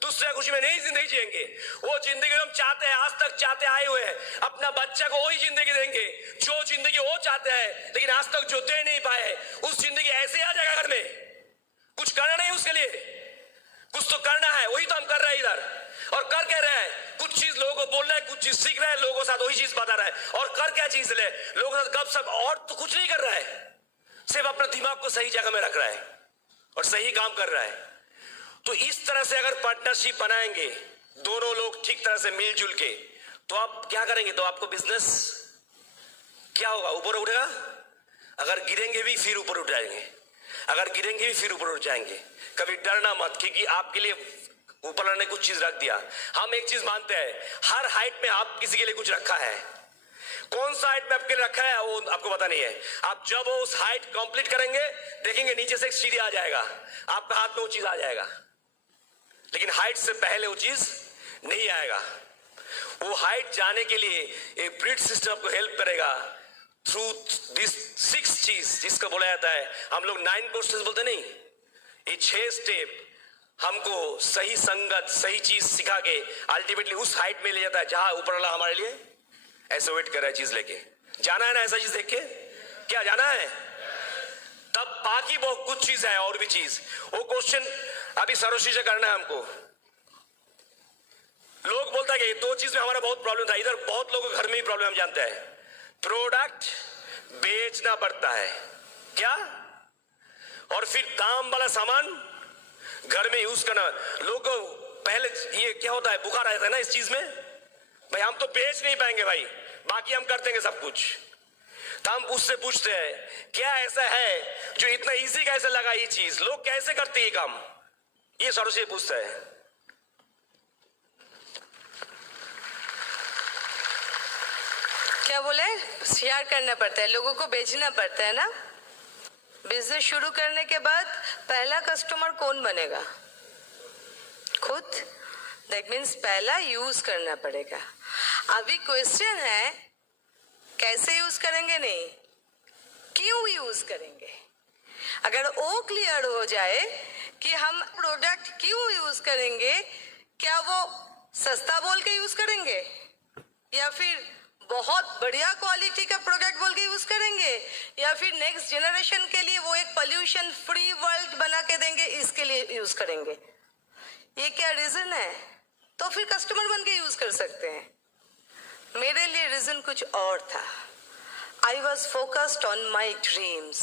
दूसरे खुशी में नहीं जिंदगी जिएंगे। वो जिंदगी हम चाहते हैं, आज तक चाहते आए हुए हैं। अपना बच्चा को वही जिंदगी देंगे जो जिंदगी वो चाहते हैं, लेकिन आज तक जो दे नहीं पाए। उस जिंदगी ऐसे आ जाएगा घर में, कुछ करना नहीं उसके लिए, कुछ तो करना है। वही तो हम कर रहे हैं इधर, और कर क्या रहे हैं? कुछ चीज लोगों को बोल रहे हैं, कुछ चीज सीख रहे हैं, लोगों के साथ वही चीज बता रहा है। और कर क्या चीज ले? लोगों के साथ गपशप, और तो कुछ नहीं कर रहा है। सिर्फ अपने दिमाग को सही जगह में रख रहा है और सही काम कर रहा है। तो इस तरह से अगर पार्टनरशिप बनाएंगे दोनों लोग ठीक तरह से मिलजुल के, तो आप क्या करेंगे? तो आपको बिजनेस क्या होगा? ऊपर उठेगा। अगर गिरेंगे भी फिर ऊपर उठ जाएंगे, अगर गिरेंगे भी फिर ऊपर उठ जाएंगे। कभी डरना मत, क्योंकि आपके लिए ऊपर वाले ने कुछ चीज रख दिया। हम एक चीज मानते हैं, हर हाइट में आप किसी के लिए कुछ रखा है। कौन सा हाइट में आपके लिए रखा है वो आपको पता नहीं है। आप जब वो उस हाइट कंप्लीट करेंगे देखेंगे नीचे से एक सीढ़ी आ जाएगा, आपका हाथ में वो चीज आ जाएगा। लेकिन हाइट से पहले वो चीज नहीं आएगा। वो हाइट जाने के लिए एक ब्रिज सिस्टम आपको हेल्प करेगा थ्रू दिस 6 चीज, जिसको बोला जाता है, हम लोग 9 कोर्सेज बोलते नहीं, ये 6 स्टेप हमको सही संगत, सही चीज सिखा के अल्टीमेटली उस हाइट में ले जाता है जहां ऊपर वाला हमारे लिए ऐसे वेट कर रहा है। चीज लेके जाना है ना, ऐसा चीज देख के क्या जाना है, तब बाकी बहुत कुछ चीज है और भी चीज। वो क्वेश्चन अभी सरोशी से करना है हमको। लोग बोलता है कि 2 चीज में हमारा बहुत प्रॉब्लम था। इधर बहुत लोगों के घर में ही प्रॉब्लम हम जानते हैं, प्रोडक्ट बेचना पड़ता है क्या, और फिर दाम वाला सामान घर में यूज करना। लोगों पहले ये क्या होता है, बुखार आता है ना इस चीज में, भाई हम तो बेच नहीं पाएंगे भाई, बाकी हम कर देंगे सब कुछ। तो हम उससे पूछते हैं क्या ऐसा है जो इतना इजी कैसे लगा ये चीज, लोग कैसे करते हैं ये काम, ये सर से पूछता है। क्या बोले? शेयर करना पड़ता है, लोगों को बेचना पड़ता है ना। बिजनेस शुरू करने के बाद पहला कस्टमर कौन बनेगा? खुद। दैट मीन्स पहला यूज करना पड़ेगा। अभी क्वेश्चन है कैसे यूज करेंगे, नहीं क्यों यूज करेंगे। अगर वो क्लियर हो जाए कि हम प्रोडक्ट क्यों यूज करेंगे, क्या वो सस्ता बोल के यूज करेंगे या फिर बहुत बढ़िया क्वालिटी का प्रोडक्ट बोल के यूज करेंगे, या फिर नेक्स्ट जनरेशन के लिए वो एक पोल्यूशन फ्री वर्ल्ड बना के देंगे, इसके लिए यूज करेंगे? ये क्या रीजन है? तो फिर कस्टमर बन के यूज कर सकते हैं। मेरे लिए रीजन कुछ और था। I was focused on my dreams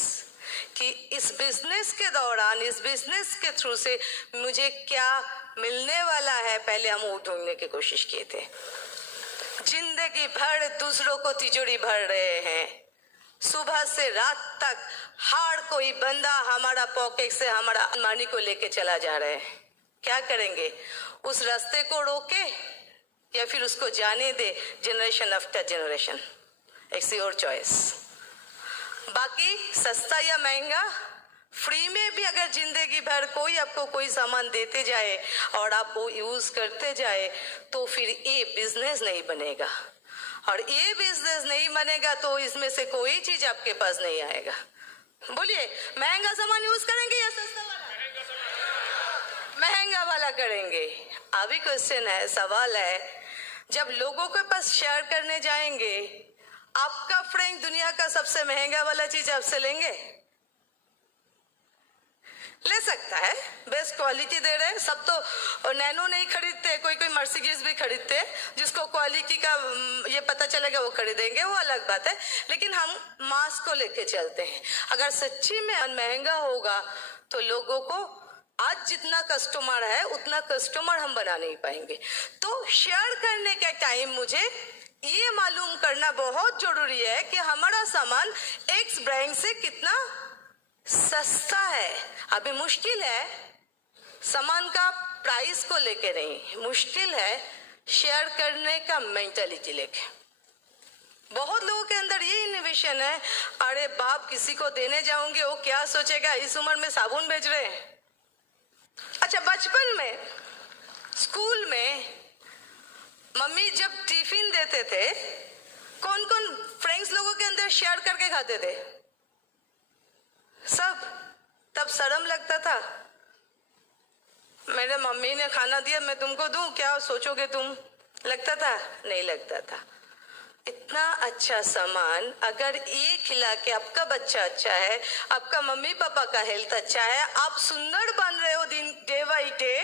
कि इस बिजनेस के दौरान, इस बिजनेस के थ्रू से मुझे क्या मिलने वाला है, पहले हम वो ढूंढने की कोशिश किए थे। जिंदगी भर दूसरों को तिजोरी भर रहे हैं, सुबह से रात तक हर कोई बंदा हमारा पॉकेट से हमारा मनी को लेके चला जा रहा है। क्या करेंगे? उस रास्ते को रोके या फिर उसको जाने दे generation after generation? It's your choice. बाकी सस्ता या महंगा, फ्री में भी अगर जिंदगी भर कोई आपको कोई सामान देते जाए और आप वो यूज करते जाए तो फिर ये बिजनेस नहीं बनेगा, और ये बिजनेस नहीं बनेगा तो इसमें से कोई चीज आपके पास नहीं आएगा। बोलिए, महंगा सामान यूज करेंगे या सस्ता वाला? महंगा वाला करेंगे। अभी क्वेश्चन है, सवाल है, जब लोगों के पास शेयर करने जाएंगे, आपका फ्रेंड दुनिया का सबसे महंगा वाला चीज आपसे लेंगे? ले सकता है, बेस्ट क्वालिटी दे रहे हैं सब, तो नैनो नहीं खरीदते, कोई कोई मर्सिडीज भी खरीदते हैं, जिसको क्वालिटी का ये पता चलेगा वो खरीदेंगे, वो अलग बात है। लेकिन हम मास को लेके चलते हैं। अगर सच्ची में महंगा होगा तो लोगों को आज जितना कस्टमर है उतना कस्टमर हम बना नहीं पाएंगे। तो शेयर करने के टाइम मुझे ये मालूम करना बहुत जरूरी है कि हमारा सामान एक्स ब्रांड से कितना सस्ता है। अभी मुश्किल है सामान का प्राइस को लेके नहीं, मुश्किल है शेयर करने का मेंटालिटी लेके। बहुत लोगों के अंदर ये इनोवेशन है, अरे बाप किसी को देने जाऊंगे वो क्या सोचेगा, इस उम्र में साबुन बेच रहे हैं। अच्छा, बचपन में स्कूल में मम्मी जब टिफिन देते थे, कौन कौन फ्रेंड्स लोगों के अंदर शेयर करके खाते थे? सब। तब शर्म लगता था, मेरे मम्मी ने खाना दिया मैं तुमको दूं, क्या सोचोगे तुम? लगता था? नहीं लगता था। इतना अच्छा सामान अगर ये खिला के आपका बच्चा अच्छा है, आपका मम्मी पापा का हेल्थ अच्छा है, आप सुंदर बन रहे हो दिन डे बाई डे,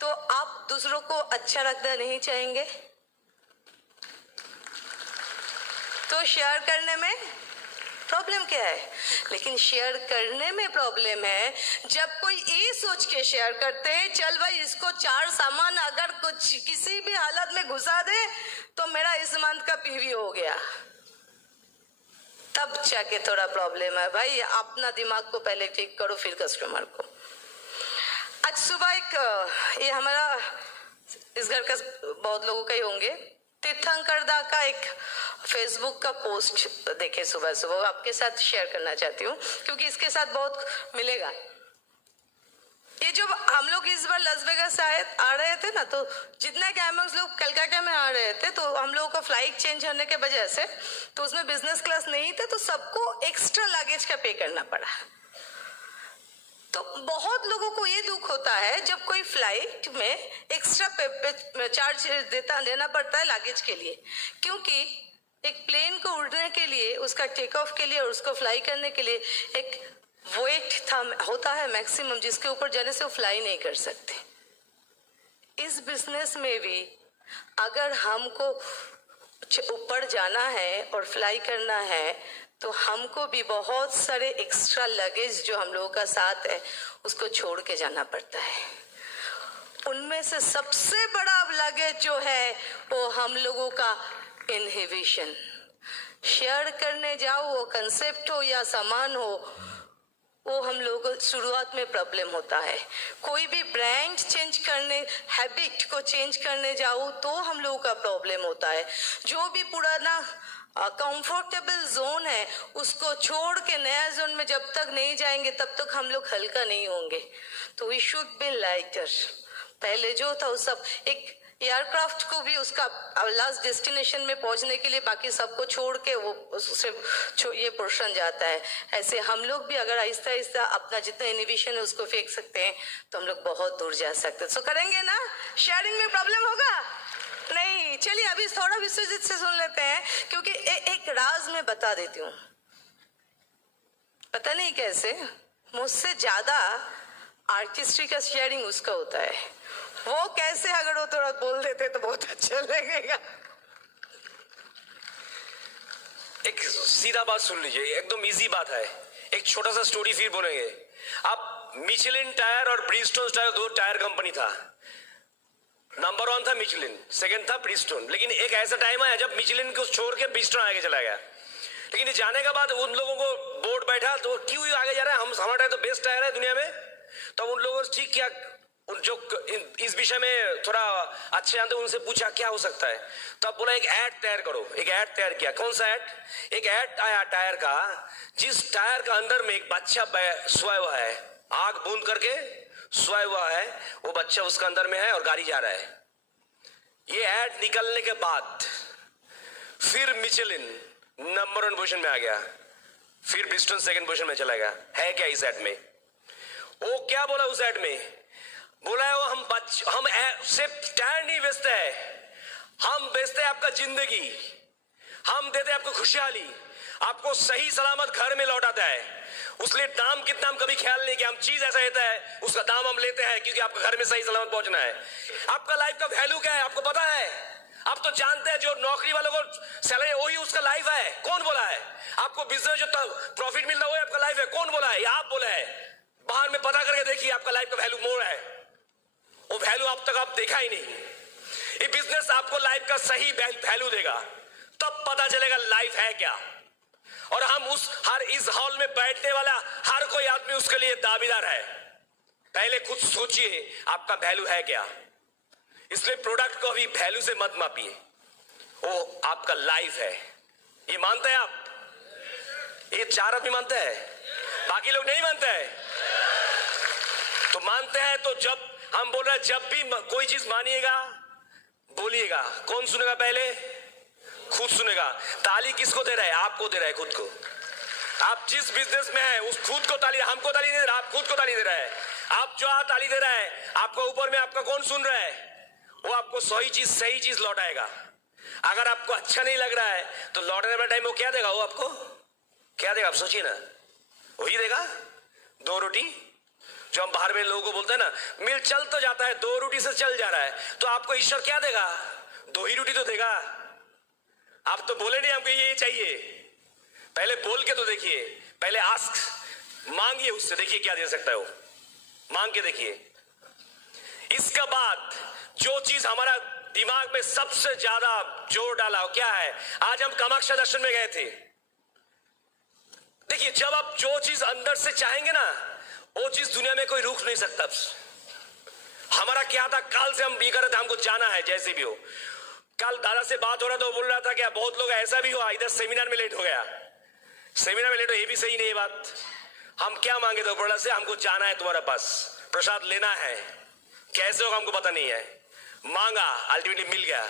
तो आप दूसरों को अच्छा रखना नहीं चाहेंगे? तो शेयर करने में प्रॉब्लम क्या है? लेकिन शेयर करने में प्रॉब्लम है जब कोई ये सोच के शेयर करते हैं, चल भाई इसको 4 सामान अगर कुछ किसी भी हालत में घुसा दे तो मेरा इस मंथ का पीवी हो गया। तब जाके थोड़ा प्रॉब्लम है। भाई अपना दिमाग को पहले ठीक करो, फिर कस्टमर को। आज सुबह एक ये हमारा इस घर का बहुत लोगों का ही होंगे, तीर्थंकर दा का एक फेसबुक का पोस्ट देखे सुबह सुबह, आपके साथ शेयर करना चाहती हूँ क्योंकि इसके साथ बहुत मिलेगा। ये जो हम लोग इस बार लॉस वेगास से आ रहे थे ना, तो जितने कैमर्स लोग कलकत्ता में आ रहे थे, तो हम लोगों का फ्लाइट चेंज होने के वजह से तो उसमें बिजनेस क्लास नहीं थे, तो सबको एक्स्ट्रा लगेज का पे करना पड़ा। तो बहुत लोगों को ये दुख होता है जब कोई फ्लाइट में एक्स्ट्रा चार्ज देना पड़ता है लगेज के लिए, क्योंकि एक प्लेन को उड़ने के लिए, उसका टेक ऑफ के लिए और उसको फ्लाई करने के लिए एक वेट होता है मैक्सिमम, जिसके ऊपर जाने से वो फ्लाई नहीं कर सकते। इस बिजनेस में भी अगर हमको ऊपर जाना है और फ्लाई करना है तो हमको भी बहुत सारे एक्स्ट्रा लगेज जो हम लोगों का साथ है उसको छोड़ के जाना पड़ता है। उनमें से सबसे बड़ा लगेज जो है वो हम लोगों का इनहिबिशन। शेयर करने जाओ, वो कंसेप्ट हो या सामान हो, वो हम लोगों को शुरुआत में प्रॉब्लम होता है। कोई भी ब्रांड चेंज करने, हैबिट को चेंज करने जाओ तो हम लोगों का प्रॉब्लम होता है। जो भी पुराना कंफर्टेबल जोन है उसको छोड़ के नया जोन में जब तक नहीं जाएंगे तब तक हम लोग हल्का नहीं होंगे। तो वी शुड बी लाइटर। पहले जो था वो सब, एक एयरक्राफ्ट को भी उसका लास्ट डेस्टिनेशन में पहुंचने के लिए बाकी सबको छोड़ के वो उससे ये पोर्शन जाता है। ऐसे हम लोग भी अगर आहिस्ता आहिस्ता अपना जितना इनोवेशन है उसको फेंक सकते हैं तो हम लोग बहुत दूर जा सकते हैं। सो करेंगे ना? शेयरिंग में प्रॉब्लम होगा नहीं? नहीं, चलिए अभी थोड़ा विश्वजीत से सुन लेते हैं, क्योंकि एक राज मैं बता देती हूँ। पता नहीं कैसे मुझसे ज्यादा आर्टिस्ट्री का शेयरिंग उसका होता है। वो कैसे अगर वो थोड़ा बोल देते तो बहुत अच्छा लगेगा। एक सीधा बात सुन लीजिए, एकदम इजी बात है। एक छोटा सा स्टोरी फिर बोलेंगे। अब मिचेलिन टायर और ब्रिजस्टोन टायर, दो टायर कंपनी था। नंबर 1 था मिचेलिन, सेकंड था ब्रिजस्टोन। लेकिन एक ऐसा टाइम आया जब मिचेलिन को छोड़ के ब्रिजस्टोन आगे चला गया। लेकिन ये जाने के बाद उन लोगों को बोर्ड बैठा तो क्यों ये आगे जा रहा है, हमारा टायर तो बेस्ट टायर है दुनिया में। तो उन लोगों ने ठीक किया, उन जो इस विषय में थोड़ा अच्छे जानते उनसे पूछा क्या हो सकता है। तो अब बोला एक ऐड तैयार करो। एक ऐड तैयार किया। कौन सा ऐड? एक ऐड आया टायर का, जिस टायर का अंदर में एक बच्चा सोया हुआ है, आग बूंद करके सोया हुआ है, वो बच्चा उसका अंदर में है और गाड़ी जा रहा है। ये ऐड निकलने के बाद फिर मिचेलिन नंबर 1 पोजीशन में आ गया, फिर ब्रिजस्टोन सेकंड पोजीशन में चला गया। है क्या इस ऐड में? वो क्या बोला उस ऐड में? बोला है वो हम सिर्फ टायर नहीं बेचते हैं, हम बेचते हैं आपका जिंदगी, हम देते हैं आपको खुशहाली, आपको सही सलामत घर में लौटाता है। उसलिए दाम कितना हम कभी ख्याल नहीं किया, हम चीज ऐसा लेता है उसका दाम हम लेते हैं क्योंकि आपका घर में सही सलामत पहुंचना है। आपका लाइफ का वैल्यू क्या है आपको पता है? आप तो जानते हैं जो नौकरी वालों को सैलरी वही उसका लाइफ है। कौन बोला है? आपको बिजनेस जो प्रॉफिट मिलता है वही आपका लाइफ है। कौन बोला है? आप बोला है। बाहर में पता करके देखिए, आपका लाइफ का वैल्यू मोर है। वो वैल्यू अब तक आप देखा ही नहीं। ये बिजनेस आपको लाइफ का सही वैल्यू देगा, तब पता चलेगा लाइफ है क्या। और हम इस हॉल में बैठने वाला हर कोई आदमी उसके लिए दावेदार है। पहले खुद सोचिए आपका वैल्यू है क्या। इसलिए प्रोडक्ट को भी वैल्यू से मत मापिए, वो आपका लाइफ है। ये मानते हैं आप? ये 4 आदमी मानते हैं, बाकी लोग नहीं मानते हैं। तो मानते हैं तो जब हम बोल रहे हैं, जब भी कोई चीज मानिएगा बोलिएगा। कौन सुनेगा? पहले खुद सुनेगा। ताली किसको दे रहा है? आपको दे रहा है, खुद को। आप जिस बिजनेस में है उस खुद को ताली, हमको ताली दे रहा है, आप खुद को ताली दे रहा है। आप जो ताली दे रहा है, आपको ऊपर में आपका कौन सुन रहा है? वो आपको सही चीज लौटाएगा। अगर आपको अच्छा नहीं लग रहा है तो लौटने वाला टाइम वो क्या देगा? वो आपको क्या देगा? आप सोचिए ना, वही देगा 2 रोटी। जो हम बाहर में लोगों को बोलते हैं ना, मिल चल तो जाता है, 2 रोटी से चल जा रहा है, तो आपको ईश्वर क्या देगा? 2 ही रोटी तो देगा। आप तो बोले नहीं हमको ये चाहिए, पहले बोल के तो देखिए, पहले आस्क, मांगिए उससे, देखिए क्या दे सकता है वो, मांग के देखिए। इसके बाद जो चीज हमारा दिमाग में सबसे ज्यादा जोर डाला क्या है? आज हम कामाख्या दर्शन में गए थे। देखिए, जब आप जो चीज अंदर से चाहेंगे ना, वो चीज दुनिया में कोई रोक नहीं सकता। हमारा क्या था, काल से हम ये कर रहे थे, हमको जाना है जैसे भी हो। कल दादा से बात हो रहा था, वो बोल रहा था क्या बहुत लोग ऐसा भी हुआ इधर सेमिनार में लेट हो गया। सेमिनार में लेट हो, ये भी सही नहीं है बात। हम क्या मांगे थे बड़ा से, हमको जाना है तुम्हारे पास, प्रसाद लेना है। कैसे होगा हमको पता नहीं है, मांगा, अल्टीमेटली मिल गया।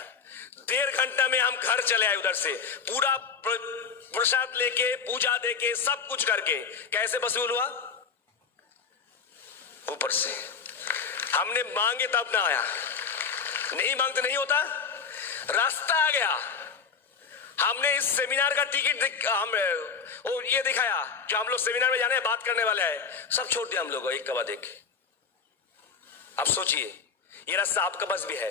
1.5 घंटा में हम घर चले आए उधर से, पूरा प्रसाद लेके, पूजा देके, सब कुछ करके। कैसे वसूल हुआ? ऊपर से। हमने मांगे तब ना आया, नहीं मांगते नहीं होता। रास्ता आ गया। हमने इस सेमिनार का टिकट और ये दिखाया, जो हम लोग सेमिनार में जाने बात करने वाले हैं, सब छोड़ दिया हम लोग एक के बाद एक। आप सोचिए, ये रास्ता आपका पास भी है,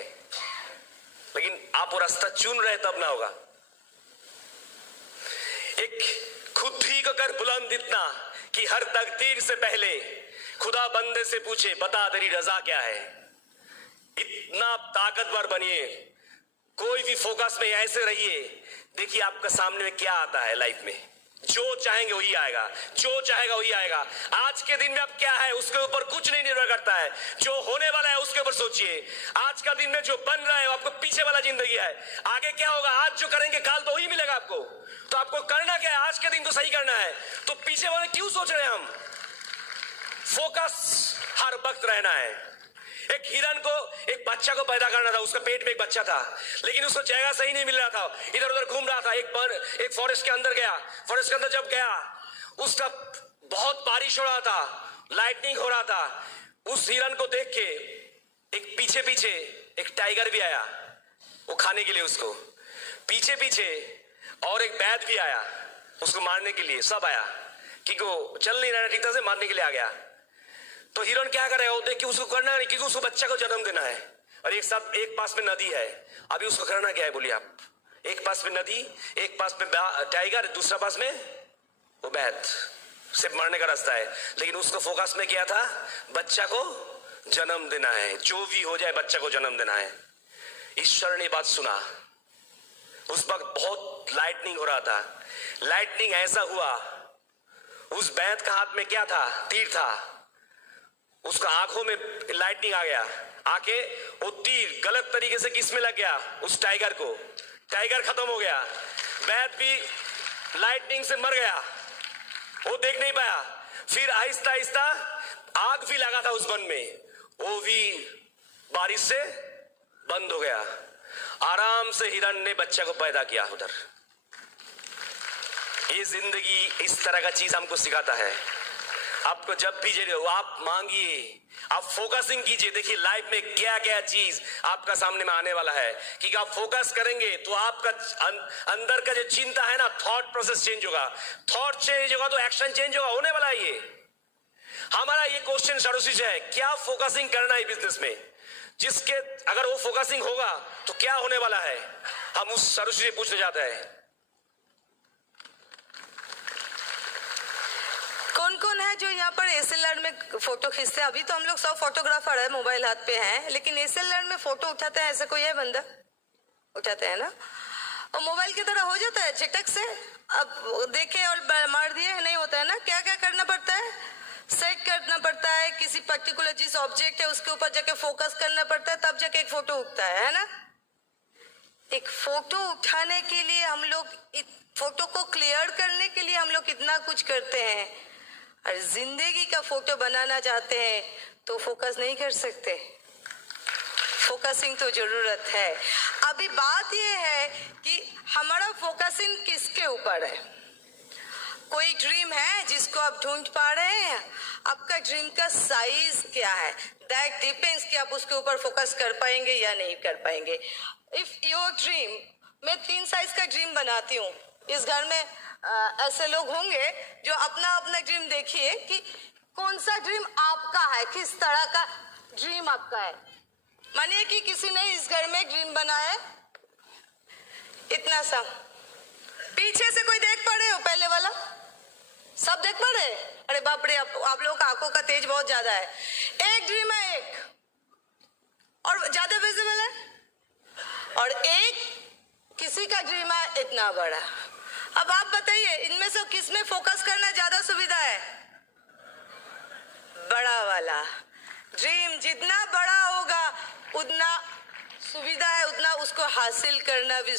लेकिन आप वो रास्ता चुन रहे तब ना होगा। एक खुद ही को कर बुलंद इतना कि हर तकदीर से पहले खुदा बंदे से पूछे, बता तेरी रजा क्या है। इतना ताकतवर बनिए, कोई भी फोकस में ऐसे रहिए। देखिए आपका सामने में क्या आता है लाइफ में। जो चाहेंगे वही आएगा, जो चाहेगा वही आएगा। आज के दिन में अब क्या है उसके ऊपर कुछ नहीं निर्भर करता है, जो होने वाला है उसके ऊपर सोचिए। आज का दिन में जो बन रहा है वो आपको पीछे वाला जिंदगी है, आगे क्या होगा, आज जो करेंगे काल तो वही मिलेगा आपको। तो आपको करना क्या है, आज के दिन को सही करना है। तो पीछे वाले क्यों सोच रहे हैं हम? फोकस हर वक्त रहना है। एक हिरन को, एक बच्चा को पैदा करना था, उसका पेट में एक बच्चा था, लेकिन उसको जगह सही नहीं मिल रहा था, इधर उधर घूम रहा था। एक फॉरेस्ट के अंदर गया। फॉरेस्ट के अंदर जब गया, उसका बहुत बारिश हो रहा था, लाइटनिंग हो रहा था। उस हिरन को देख के एक पीछे पीछे एक टाइगर भी आया। वो खाने के लिए उसको। पीछे पीछे और एक बैद भी आया उसको मारने के लिए, सब आया क्योंकि वो चल नहीं रहा ठीक तरह से, मारने के लिए आ गया। तो हिरण क्या करेगा, वो देख के उसको करना नहीं क्योंकि उसको बच्चा को जन्म देना है, और एक साथ एक पास में नदी है। अभी उसको करना क्या है बोलिए आप? एक पास में नदी, एक पास में टाइगर, दूसरा पास में वो बैद, सिर्फ मरने का रास्ता है। लेकिन उसको फोकस में क्या था? बच्चा को जन्म देना है, जो भी हो जाए बच्चा को जन्म देना है। ईश्वर ने बात सुना। उस वक्त बहुत लाइटनिंग हो रहा था। लाइटनिंग ऐसा हुआ, उस बैद का हाथ में क्या था? तीर था। उसका आंखों में लाइटनिंग आ गया, आके वो तीर गलत तरीके से किस में लग गया? उस टाइगर को। टाइगर खत्म हो गया, बैद भी लाइटनिंग से मर गया, वो देख नहीं पाया। फिर आहिस्ता आहिस्ता आग भी लगा था उस वन में, वो भी बारिश से बंद हो गया। आराम से हिरण ने बच्चा को पैदा किया उधर। ये जिंदगी इस तरह का चीज हमको सिखाता है। आपको जब भी चाहिए हो आप मांगिए, आप फोकसिंग कीजिए। देखिए लाइफ में क्या क्या चीज आपका सामने में आने वाला है, क्योंकि आप फोकस करेंगे तो आपका अंदर का जो चिंता है ना, थॉट प्रोसेस चेंज होगा। थॉट चेंज होगा तो एक्शन चेंज होगा, होने वाला है ये। हमारा ये क्वेश्चन सरोसी से है, क्या फोकसिंग करना है बिजनेस में? जिसके अगर वो फोकसिंग होगा तो क्या होने वाला है, हम उस सरोसी से पूछने जाते हैं। कौन कौन है जो यहाँ पर एसएलआर में फोटो खींचते हैं? अभी तो हम लोग सब फोटोग्राफर है, मोबाइल हाथ पे हैं, लेकिन एसएलआर में फोटो उठाते हैं, ऐसा कोई है बंदा? उठाते हैं ना? और मोबाइल की तरह हो जाता है झटक से, अब देखे और मार दिए, नहीं होता है ना? क्या क्या करना पड़ता है? सेट करना पड़ता है, किसी पर्टिकुलर चीज ऑब्जेक्ट है उसके ऊपर जाके फोकस करना पड़ता है, तब जाके एक फोटो उठता है ना? एक फोटो उठाने के लिए हम लोग, फोटो को क्लियर करने के लिए हम लोग कितना कुछ करते हैं, और जिंदगी का फोटो बनाना चाहते हैं तो फोकस नहीं कर सकते। फोकसिंग तो जरूरत है। अभी बात यह है कि हमारा फोकसिंग किसके ऊपर है? कोई ड्रीम है जिसको आप ढूंढ पा रहे हैं? आपका ड्रीम का साइज क्या है? दैट डिपेंड्स कि आप उसके ऊपर फोकस कर पाएंगे या नहीं कर पाएंगे। इफ योर ड्रीम, मैं 3 साइज का ड्रीम बनाती हूँ। इस घर में ऐसे लोग होंगे जो अपना अपना ड्रीम, देखिए कि कौन सा ड्रीम आपका है, किस तरह का ड्रीम आपका है। मानिए कि किसी ने इस घर में ड्रीम बनाया इतना सा, पीछे से कोई देख पा रहे हो? पहले वाला सब देख पा रहे? अरे बाप रे, आप लोगों का आंखों का तेज बहुत ज्यादा है। एक ड्रीम है, एक और ज्यादा विजिबल है, और एक किसी का ड्रीम है इतना बड़ा। अब आप बताइए इनमें से किस में फोकस करना ज्यादा सुविधा है? बड़ा वाला ड्रीम जितना बड़ा होगा उतना सुविधा है, उतना उसको हासिल करना भी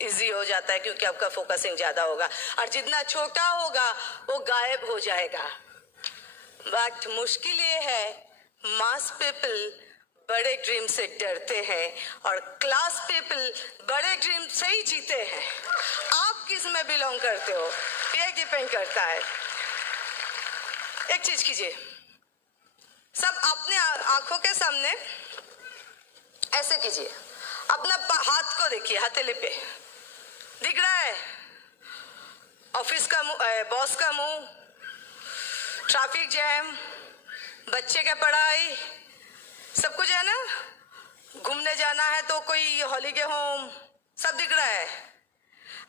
इजी हो जाता है, क्योंकि आपका फोकसिंग ज्यादा होगा। और जितना छोटा होगा वो गायब हो जाएगा। बट मुश्किल ये है, मास पीपल बड़े ड्रीम से डरते हैं और क्लास पीपल बड़े ड्रीम से ही जीते हैं। आप किस में बिलोंग करते हो ये डिपेंड करता है। एक चीज कीजिए, सब अपने आंखों के सामने ऐसे कीजिए, अपना हाथ को देखिए, हथेली पे दिख रहा है? ऑफिस का मुंह, बॉस का मुंह, ट्रैफिक जैम, बच्चे का पढ़ाई, सब कुछ है ना? घूमने जाना है तो कोई हॉलीडे होम, सब दिख रहा है।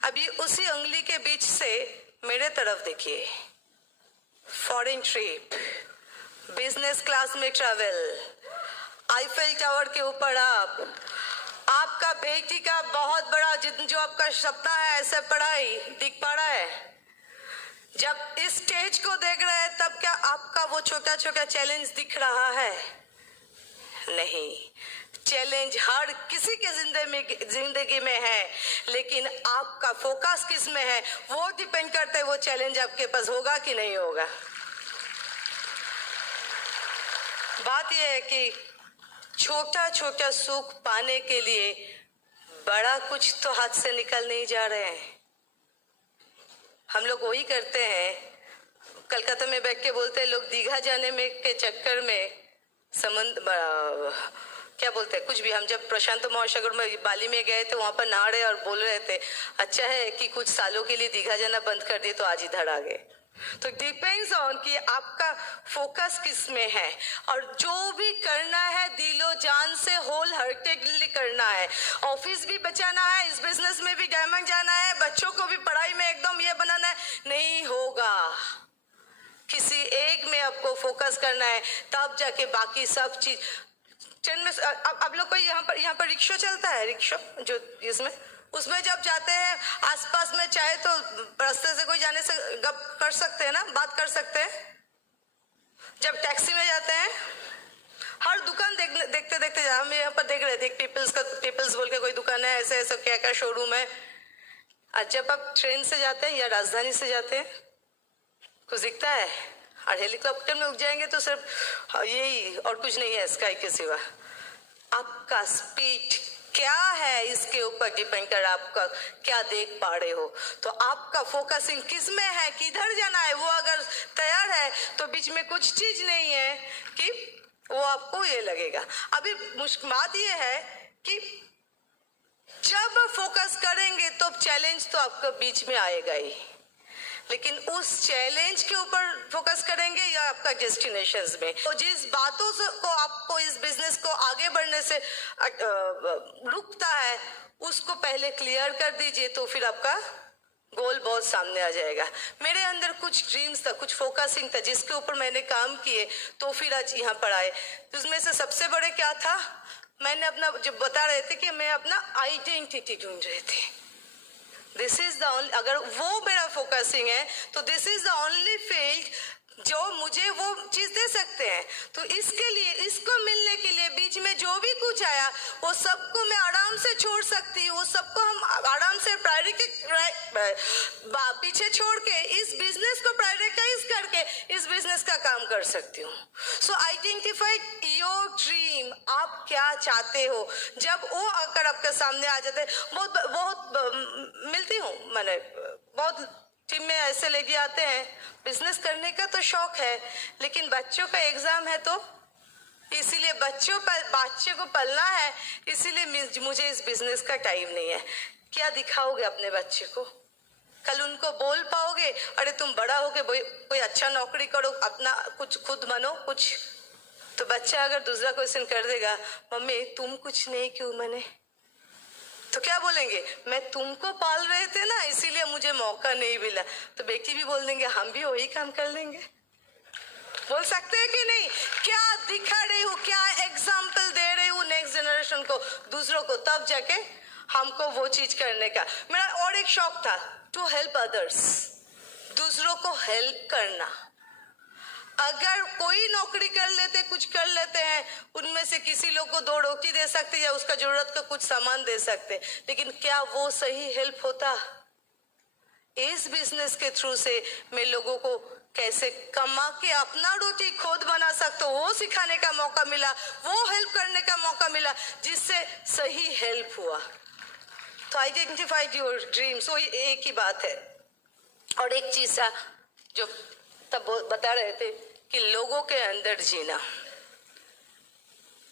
अभी उसी उंगली के बीच से मेरे तरफ देखिए, फॉरेन ट्रिप, बिजनेस क्लास में ट्रैवल, आईफेल टावर के ऊपर आपका बेटी का बहुत बड़ा जो आपका सपना है ऐसे पढ़ाई दिख पा रहा है? जब इस स्टेज को देख रहे हैं तब क्या आपका वो छोटा छोटा चैलेंज दिख रहा है? नहीं, चैलेंज हर किसी के जिंदगी में है, लेकिन आपका फोकस किस में है वो डिपेंड करता है वो चैलेंज आपके पास होगा कि नहीं होगा। बात यह है कि छोटा छोटा सुख पाने के लिए बड़ा कुछ तो हाथ से निकल नहीं जा रहे हैं। हम लोग वही करते हैं, कलकत्ता में बैठ के बोलते हैं लोग दीघा जाने में के चक्कर में क्या बोलते हैं कुछ भी। हम जब प्रशांत महासागर में बाली में गए थे वहां पर नहा रहे और बोल रहे थे अच्छा है कि कुछ सालों के लिए दीघा जाना बंद कर दिए तो आज इधर आ गए। तो डिपेंड्स ऑन कि आपका फोकस किस में है और जो भी करना है दिलो जान से होल हार्टेडली करना है। ऑफिस भी बचाना है, इस बिजनेस में भी डायमंड जाना है, बच्चों को भी पढ़ाई में एकदम ये बनाना है, नहीं होगा। किसी एक में आपको फोकस करना है तब जाके बाकी सब चीज ट्रेन में। अब लोग को यहाँ पर रिक्शा चलता है, रिक्शा जो इसमें उसमें जब जाते हैं आसपास में चाहे तो रास्ते से कोई जाने से गप कर सकते हैं ना, बात कर सकते हैं। जब टैक्सी में जाते हैं हर दुकान देखते देखते हम यहाँ पर देख रहे थे पीपल्स बोल के कोई दुकान है, ऐसे ऐसे क्या क्या शोरूम है। और जब आप ट्रेन से जाते हैं या राजधानी से जाते हैं कुछ दिखता है, और हेलीकॉप्टर में उठ जाएंगे तो सिर्फ यही और कुछ नहीं है स्काई के सिवा। आपका स्पीड क्या है इसके ऊपर डिपेंड कर आपका क्या देख पा रहे हो। तो आपका फोकसिंग किस में है, किधर जाना है, वो अगर तैयार है तो बीच में कुछ चीज नहीं है कि वो आपको ये लगेगा। अभी मुश्किल बात ये है कि जब फोकस करेंगे तो चैलेंज तो आपका बीच में आएगा ही, लेकिन उस चैलेंज के ऊपर फोकस करेंगे या आपका डेस्टिनेशंस में। तो जिस बातों से को आपको इस बिजनेस को आगे बढ़ने से रुकता है उसको पहले क्लियर कर दीजिए तो फिर आपका गोल बहुत सामने आ जाएगा। मेरे अंदर कुछ ड्रीम्स था, कुछ फोकसिंग था जिसके ऊपर मैंने काम किए तो फिर आज यहाँ पर आए। उसमें से सबसे बड़े क्या था, मैंने अपना जब बता रहे थे कि मैं अपना आइडेंटिटी ढूंढ रहे थे। दिस इज द ओनली, अगर वो मेरा फोकसिंग है तो this is the only field जो मुझे वो चीज दे सकते हैं। तो इसके लिए, इसको मिलने के लिए बीच में जो भी कुछ आया वो सबको मैं आराम से छोड़ सकती हूँ, वो सबको हम आराम से पीछे छोड़ के इस बिजनेस को प्रायोरिटाइज करके इस बिजनेस का काम कर सकती हूँ। सो आइडेंटिफाई योर ड्रीम, आप क्या चाहते हो। जब वो अगर आपके सामने आ जाते, बहुत मिलती हूँ मैंने, बहुत टीम में ऐसे लेके आते हैं बिजनेस करने का तो शौक है लेकिन बच्चों का एग्जाम है तो इसीलिए बच्चे को पलना है, इसीलिए मुझे इस बिजनेस का टाइम नहीं है। क्या दिखाओगे अपने बच्चे को, कल उनको बोल पाओगे अरे तुम बड़ा होके कोई अच्छा नौकरी करो, अपना कुछ खुद बनो कुछ। तो बच्चा अगर दूसरा क्वेश्चन कर देगा मम्मी तुम कुछ नहीं क्यों बने, तो क्या बोलेंगे, मैं तुमको पाल रहे थे ना इसीलिए मुझे मौका नहीं मिला। तो बेटी भी बोल देंगे हम भी वही काम कर लेंगे। बोल सकते हैं कि नहीं। क्या दिखा रही हूँ, क्या एग्जाम्पल दे रही हूँ नेक्स्ट जनरेशन को, दूसरों को, तब जाके हमको वो चीज करने का। मेरा और एक शौक था टू हेल्प अदर्स, दूसरों को हेल्प करना। अगर कोई नौकरी कर लेते, कुछ कर लेते हैं, उनमें से किसी लोग को 2 रोटी दे सकते या उसका जरूरत का कुछ सामान दे सकते, लेकिन क्या वो सही हेल्प होता। इस बिजनेस के थ्रू से मैं लोगों को कैसे कमा के अपना रोटी खुद बना सकते हो वो सिखाने का मौका मिला, वो हेल्प करने का मौका मिला जिससे सही हेल्प हुआ। तो आइडेंटिफाइड योर ड्रीम्स, वो एक ही बात है। और एक चीज था जो तब बता रहे थे कि लोगों के अंदर जीना,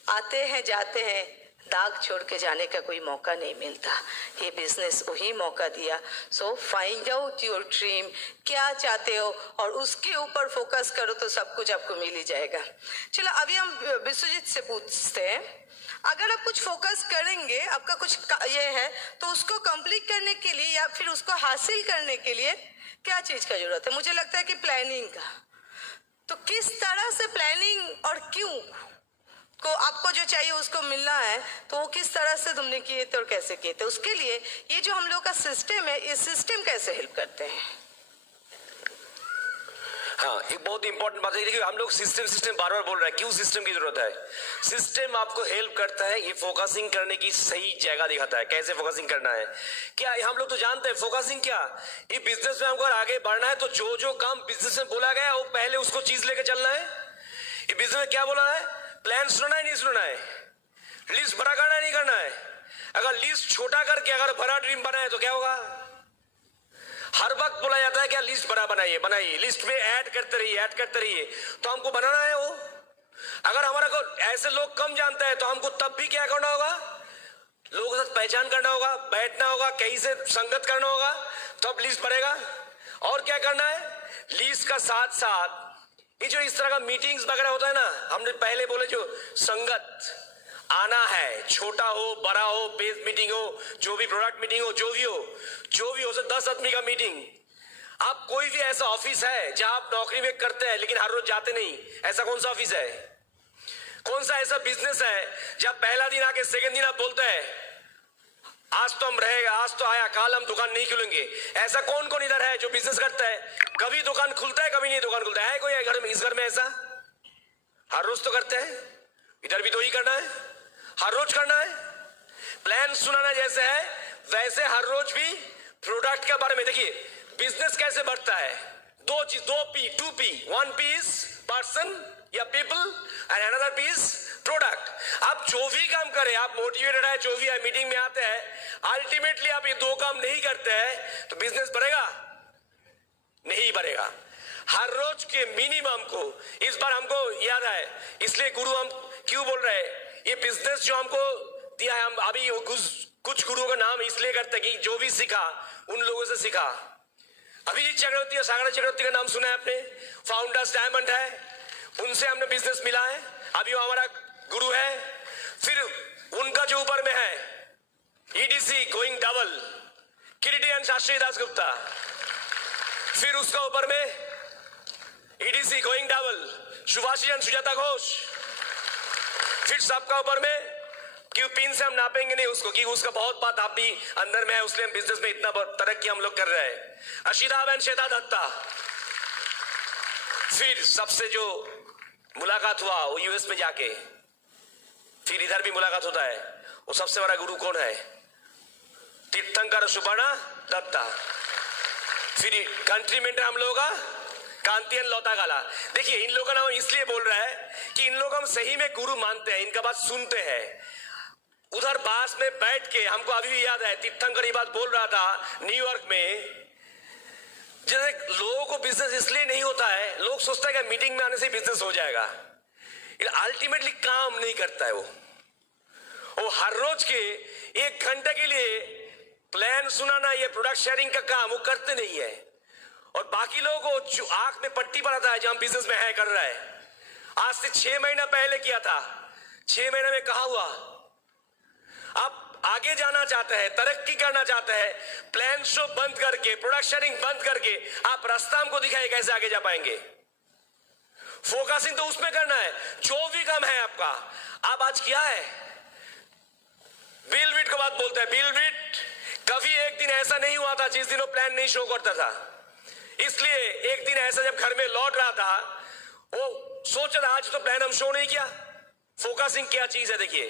आते हैं जाते हैं, दाग छोड़ के जाने का कोई मौका नहीं मिलता। ये बिजनेस वही मौका दिया। So find out your dream, क्या चाहते हो और उसके ऊपर फोकस करो तो सब कुछ आपको मिल ही जाएगा। चलो अभी हम विश्वजीत से पूछते हैं, अगर आप कुछ फोकस करेंगे, आपका कुछ ये है तो उसको कंप्लीट करने के लिए या फिर उसको हासिल करने के लिए क्या चीज का जरूरत है। मुझे लगता है कि प्लानिंग का। तो किस तरह से प्लानिंग और क्यों को आपको जो चाहिए उसको मिलना है तो वो किस तरह से तुमने किए थे और कैसे किए थे, उसके लिए ये जो हम लोग का सिस्टम है, ये सिस्टम कैसे हेल्प करते हैं। हाँ, एक बहुत इंपॉर्टेंट बात है, देखिए हम लोग सिस्टम बार बार बोल रहे हैं, क्यों सिस्टम की जरूरत है। सिस्टम आपको हेल्प करता है, ये फोकसिंग करने की सही जगह दिखाता है, कैसे फोकसिंग करना है। क्या हम लोग तो जानते हैं फोकसिंग क्या, ये बिजनेस में हमको आगे बढ़ना है तो जो जो काम बिजनेस में बोला गया है वो पहले उसको चीज लेके चलना है। ये बिजनेस में क्या बोला है, प्लान सुनना है नहीं सुनना है, लिस्ट बड़ा करना है नहीं करना है। अगर लिस्ट छोटा करके अगर बड़ा ड्रीम बनाए तो क्या होगा। हर वक्त बोला जाता है क्या, लिस्ट बड़ा बनाइए, लिस्ट में ऐड करते रहिए, तो हमको बनाना है वो। अगर हमारा को ऐसे लोग कम जानते हैं तो हमको तब भी क्या करना होगा, लोगों के साथ पहचान करना होगा, बैठना होगा, कहीं से संगत करना होगा, तब लिस्ट बढ़ेगा। और क्या करना है, लिस्ट का साथ साथ ये जो इस तरह का मीटिंग्स वगैरह होता है ना, हमने पहले बोले जो संगत आना है, छोटा हो बड़ा हो, बेस मीटिंग हो, जो भी प्रोडक्ट मीटिंग हो, जो भी हो 10 आदमी का मीटिंग। आप कोई भी ऐसा ऑफिस है जहां आप नौकरी में करते हैं लेकिन हर रोज जाते नहीं, ऐसा कौन सा ऑफिस है? कौन सा ऐसा बिजनेस है जब पहला दिन आके सेकंड दिन आप बोलते हैं आज तो हम रहेगा, आज तो आया, कल हम दुकान नहीं खुलेंगे? ऐसा कौन कौन इधर है जो बिजनेस करता है, कभी दुकान खुलता है कभी नहीं दुकान खुलता है? कोई घर में, इस घर में ऐसा हर रोज तो करते हैं? इधर भी तो ही करना है, हर रोज करना है। प्लान सुनाना जैसे है वैसे हर रोज भी प्रोडक्ट के बारे में देखिए। बिजनेस कैसे बढ़ता है, दो चीज, 2P 2P, 1P is person या people and another P is product. आप जो भी काम करें, आप मोटिवेटेड है, जो भी है, मीटिंग में आते हैं, अल्टीमेटली आप ये दो काम नहीं करते हैं तो बिजनेस बढ़ेगा नहीं बढ़ेगा। हर रोज के मिनिमम को इस बार हमको याद है, इसलिए गुरु हम क्यों बोल रहे हैं, ये बिजनेस जो हमको दिया है, हम अभी कुछ गुरुओं का नाम इसलिए करते हैं कि जो भी सीखा उन लोगों से सीखा। अभिजीत चक्रवर्ती और सागर चक्रवर्ती का नाम सुना है आपने, फाउंडर्स डायमंड है, उनसे हमने बिजनेस मिला है, अभी वो हमारा गुरु है। फिर उनका जो ऊपर में है EDC going double, Kiriti and Shastri Das Gupta, फिर उसका ऊपर में EDC going double Subhashi and Sujata Ghosh, फिर सबका ऊपर में क्यों पिन से हम नापेंगे नहीं उसको, कि उसका बहुत बात आप भी अंदर में है, उसलिए हम बिजनेस में इतना तरक्की हम लोग कर रहे हैं। अशिता एंड श्वेता दत्ता, फिर सबसे जो मुलाकात हुआ वो US में जाके, फिर इधर भी मुलाकात होता है, वो सबसे बड़ा गुरु कौन है, तीर्थंकर सुपर्णा दत्ता। फिर कंट्री में हम लोगों का कांतियन लौतागाला। देखिए इन लोगों का नाम इसलिए बोल रहा है कि इन लोग हम सही में गुरु मानते हैं, इनका बात सुनते हैं। उधर बास में बैठ के हमको अभी भी याद है, तीर्थंकर ये बात बोल रहा था न्यूयॉर्क में, जैसे लोगों को बिजनेस इसलिए नहीं होता है, लोग सोचता है कि मीटिंग में आने से बिजनेस हो जाएगा, अल्टीमेटली काम नहीं करता है। वो हर रोज के 1 घंटे के लिए प्लान सुनाना, ये प्रोडक्ट शेयरिंग का काम वो करते नहीं है। और बाकी लोगों को जो आंख में पट्टी पड़ाता है, जो हम बिजनेस में है कर रहा है, आज से 6 महीना पहले किया था, 6 महीने में कहा हुआ। आप आगे जाना चाहते हैं, तरक्की करना चाहते हैं, प्लान शो बंद करके, प्रोडक्ट शेयरिंग बंद करके आप रास्ता हमको दिखाइए कैसे आगे जा पाएंगे। फोकसिंग तो उसमें करना है जो भी काम है आपका। आप आज किया है, बिल बिट की बात बोलते हैं, बिल बिट कभी एक दिन ऐसा नहीं हुआ था जिस दिन वो प्लान नहीं शो करता था। इसलिए एक दिन ऐसा जब घर में लौट रहा था, वो सोच रहा आज तो प्लान हम शो नहीं किया। फोकसिंग क्या चीज है देखिए,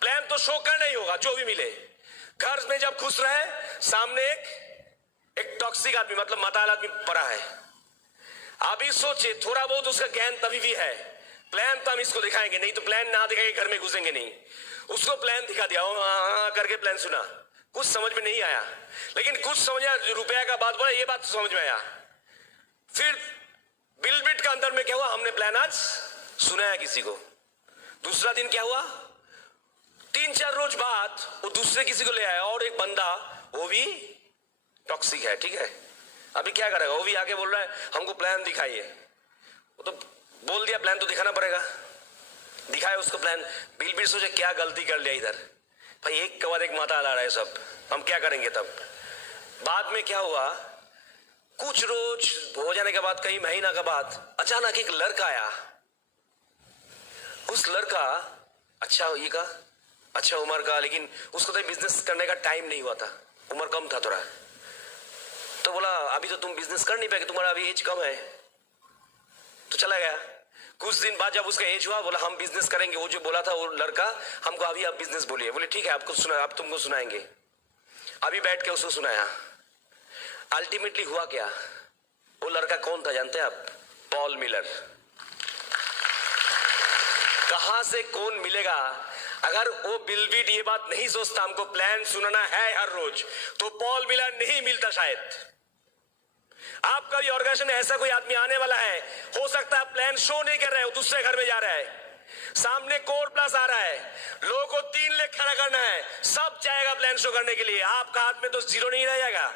प्लान तो शो करना ही होगा जो भी मिले। घर में जब खुश रहे, सामने एक टॉक्सिक आदमी मतलब माताल आदमी पड़ा है, अभी सोचिए थोड़ा बहुत उसका ज्ञान तभी भी है, प्लान तो हम इसको दिखाएंगे नहीं, तो प्लान ना दिखाएंगे घर में घुसेंगे नहीं। उसको प्लान दिखा दिया, करके प्लान सुना, कुछ समझ में नहीं आया, लेकिन कुछ समझा, रुपया का बात बोला, ये बात तो समझ में आया। फिर बिल बिट का अंदर में क्या हुआ, हमने प्लान आज सुनाया किसी को। दूसरा दिन क्या हुआ, 3-4 रोज बाद वो दूसरे किसी को ले आया, और एक बंदा वो भी टॉक्सिक है, ठीक है। अभी क्या करेगा, वो भी आके बोल रहा है हमको प्लान दिखाइए। वो तो बोल दिया प्लान तो दिखाना पड़ेगा, दिखाए उसको प्लान। बिल बिल सोचे क्या गलती कर लिया इधर, भाई एक के बाद एक माता आ रहा है, सब हम क्या करेंगे। तब बाद में क्या हुआ, कुछ रोज हो जाने के बाद, कई महीना के बाद अचानक एक लड़का आया। उस लड़का अच्छा उम्र का, लेकिन उसको तो बिजनेस करने का टाइम नहीं हुआ था, उम्र कम था थोड़ा। तो बोला अभी तो तुम बिजनेस कर नहीं पाएगे, तुम्हारा अभी एज कम है, तो चला गया। कुछ दिन बाद जब उसका एज हुआ, बोला हम बिजनेस करेंगे। वो जो बोला था वो लड़का हमको, अभी आप बिजनेस बोलिए। बोले ठीक है आपको सुना, आप तुमको सुनाएंगे। अभी बैठ के उसको सुनाया। अल्टीमेटली हुआ क्या, वो लड़का कौन था जानते हैं आप, पॉल मिलर। कहां से कौन मिलेगा, अगर वो बिल बिट ये बात नहीं सोचता हमको प्लान सुनाना है हर रोज, तो पॉल मिलर नहीं मिलता शायद। आपका भी ऑर्गेनाइजेशन में ऐसा कोई आदमी आने वाला है, हो सकता है प्लान शो नहीं कर रहे हो, दूसरे घर में जा रहा है, सामने कोर प्लस आ रहा है, लोगों को 3 लाख खड़ा करना है, सब जाएगा प्लान शो करने के लिए, आपका हाथ में तो जीरो नहीं रह जाएगा।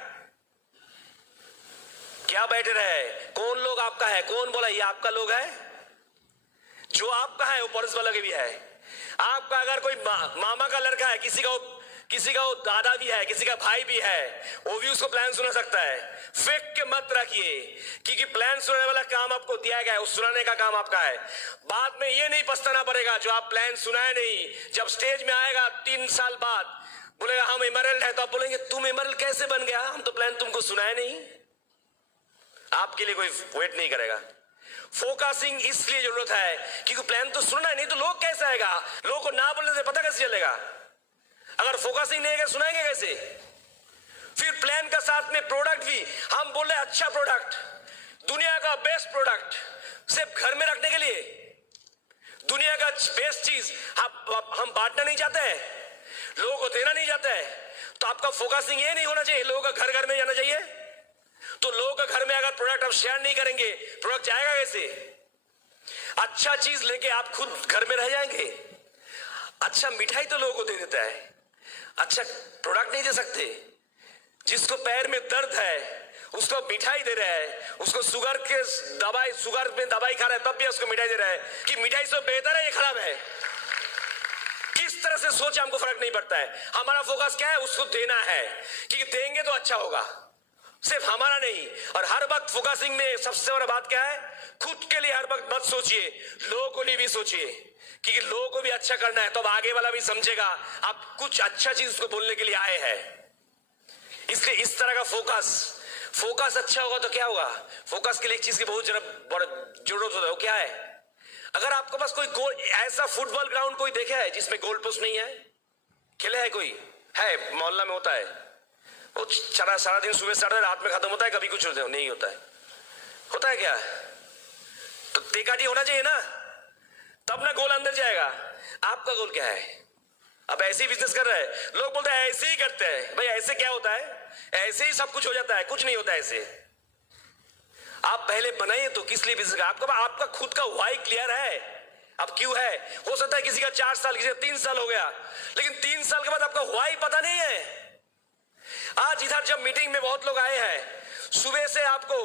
क्या बैठे रहे? कौन लोग आपका है? कौन बोला ये आपका लोग है? जो आपका है वो पुलिस वालों के भी है। आपका अगर कोई मामा का लड़का है, किसी का वो दादा भी है, किसी का भाई भी है, वो भी उसको प्लान सुना सकता है। फेंक के मत रखिए, क्योंकि प्लान सुनाने वाला काम आपको दिया गया है, उस सुनाने का काम आपका है। बाद में ये नहीं पछताना पड़ेगा जो आप प्लान सुनाए नहीं। जब स्टेज में आएगा 3 साल बाद, बोलेगा हम एमरल्ड है, तो आप बोलेंगे तुम एमरल्ड कैसे बन गया? हम तो प्लान तुमको सुनाए नहीं। आपके लिए कोई वेट नहीं करेगा। फोकसिंग इसलिए जरूरत है क्योंकि प्लान तो सुनना है, नहीं तो लोग कैसे आएगा? लोगों को ना बोलने से पता कैसे चलेगा? अगर फोकसिंग नहीं है सुनाएंगे कैसे? फिर प्लान का साथ में प्रोडक्ट भी हम बोल रहे अच्छा प्रोडक्ट, दुनिया का बेस्ट प्रोडक्ट, सिर्फ घर में रखने के लिए दुनिया का बेस्ट चीज हम बांटना नहीं चाहते हैं, लोगों को देना नहीं चाहते हैं। तो आपका फोकसिंग ये नहीं होना चाहिए लोगों का घर घर में जाना चाहिए। तो लोगों का घर में अगर प्रोडक्ट आप शेयर नहीं करेंगे, प्रोडक्ट जाएगा कैसे? अच्छा चीज लेके आप खुद घर में रह जाएंगे। अच्छा मिठाई तो लोगों को दे देता है, अच्छा प्रोडक्ट नहीं दे सकते। जिसको पैर में दर्द है उसको मिठाई दे रहा है, उसको शुगर में दवाई खा रहा है, तब भी उसको मिठाई दे रहा है कि मिठाई से बेहतर है ये खराब है। किस तरह से सोचे हमको फर्क नहीं पड़ता है। हमारा फोकस क्या है? उसको देना है, क्योंकि देंगे तो अच्छा होगा, सिर्फ हमारा नहीं। और हर वक्त फोकसिंग में सबसे बड़ा बात क्या है? खुद के लिए हर वक्त मत सोचिए, लोगों को लिए भी सोचिए, क्योंकि लोगों को भी अच्छा करना है, तो अब आगे वाला भी समझेगा आप कुछ अच्छा चीज उसको बोलने के लिए आए हैं। इसलिए इस तरह का फोकस अच्छा होगा तो क्या होगा? फोकस के लिए एक चीज की बहुत जरूरत होता है, वो क्या है? अगर आपके पास कोई गोल, ऐसा फुटबॉल ग्राउंड कोई देखा है जिसमें गोल पोस्ट नहीं है? खेले है कोई? है, मोहल्ला में होता है, वो सारा दिन सुबह स्टार्ट रात में खत्म होता है, कभी कुछ नहीं होता है। होता है क्या? तो तेकाटी होना चाहिए ना, तब ना गोल अंदर जाएगा। आपका गोल क्या है? अब ऐसे ही बिजनेस कर रहे हैं, लोग बोलते हैं ऐसे ही करते हैं। भाई ऐसे क्या होता है? ऐसे ही सब कुछ हो जाता है? कुछ नहीं होता ऐसे। आप पहले बनाइए तो किस लिए बिजनेस? आपका खुद का व्हाई क्लियर है, अब क्यों है? हो सकता है किसी का 4 साल, किसी का 3 साल हो गया, लेकिन 3 साल के बाद आपका व्हाई पता नहीं है। आज इधर जब मीटिंग में बहुत लोग आए हैं, सुबह से आपको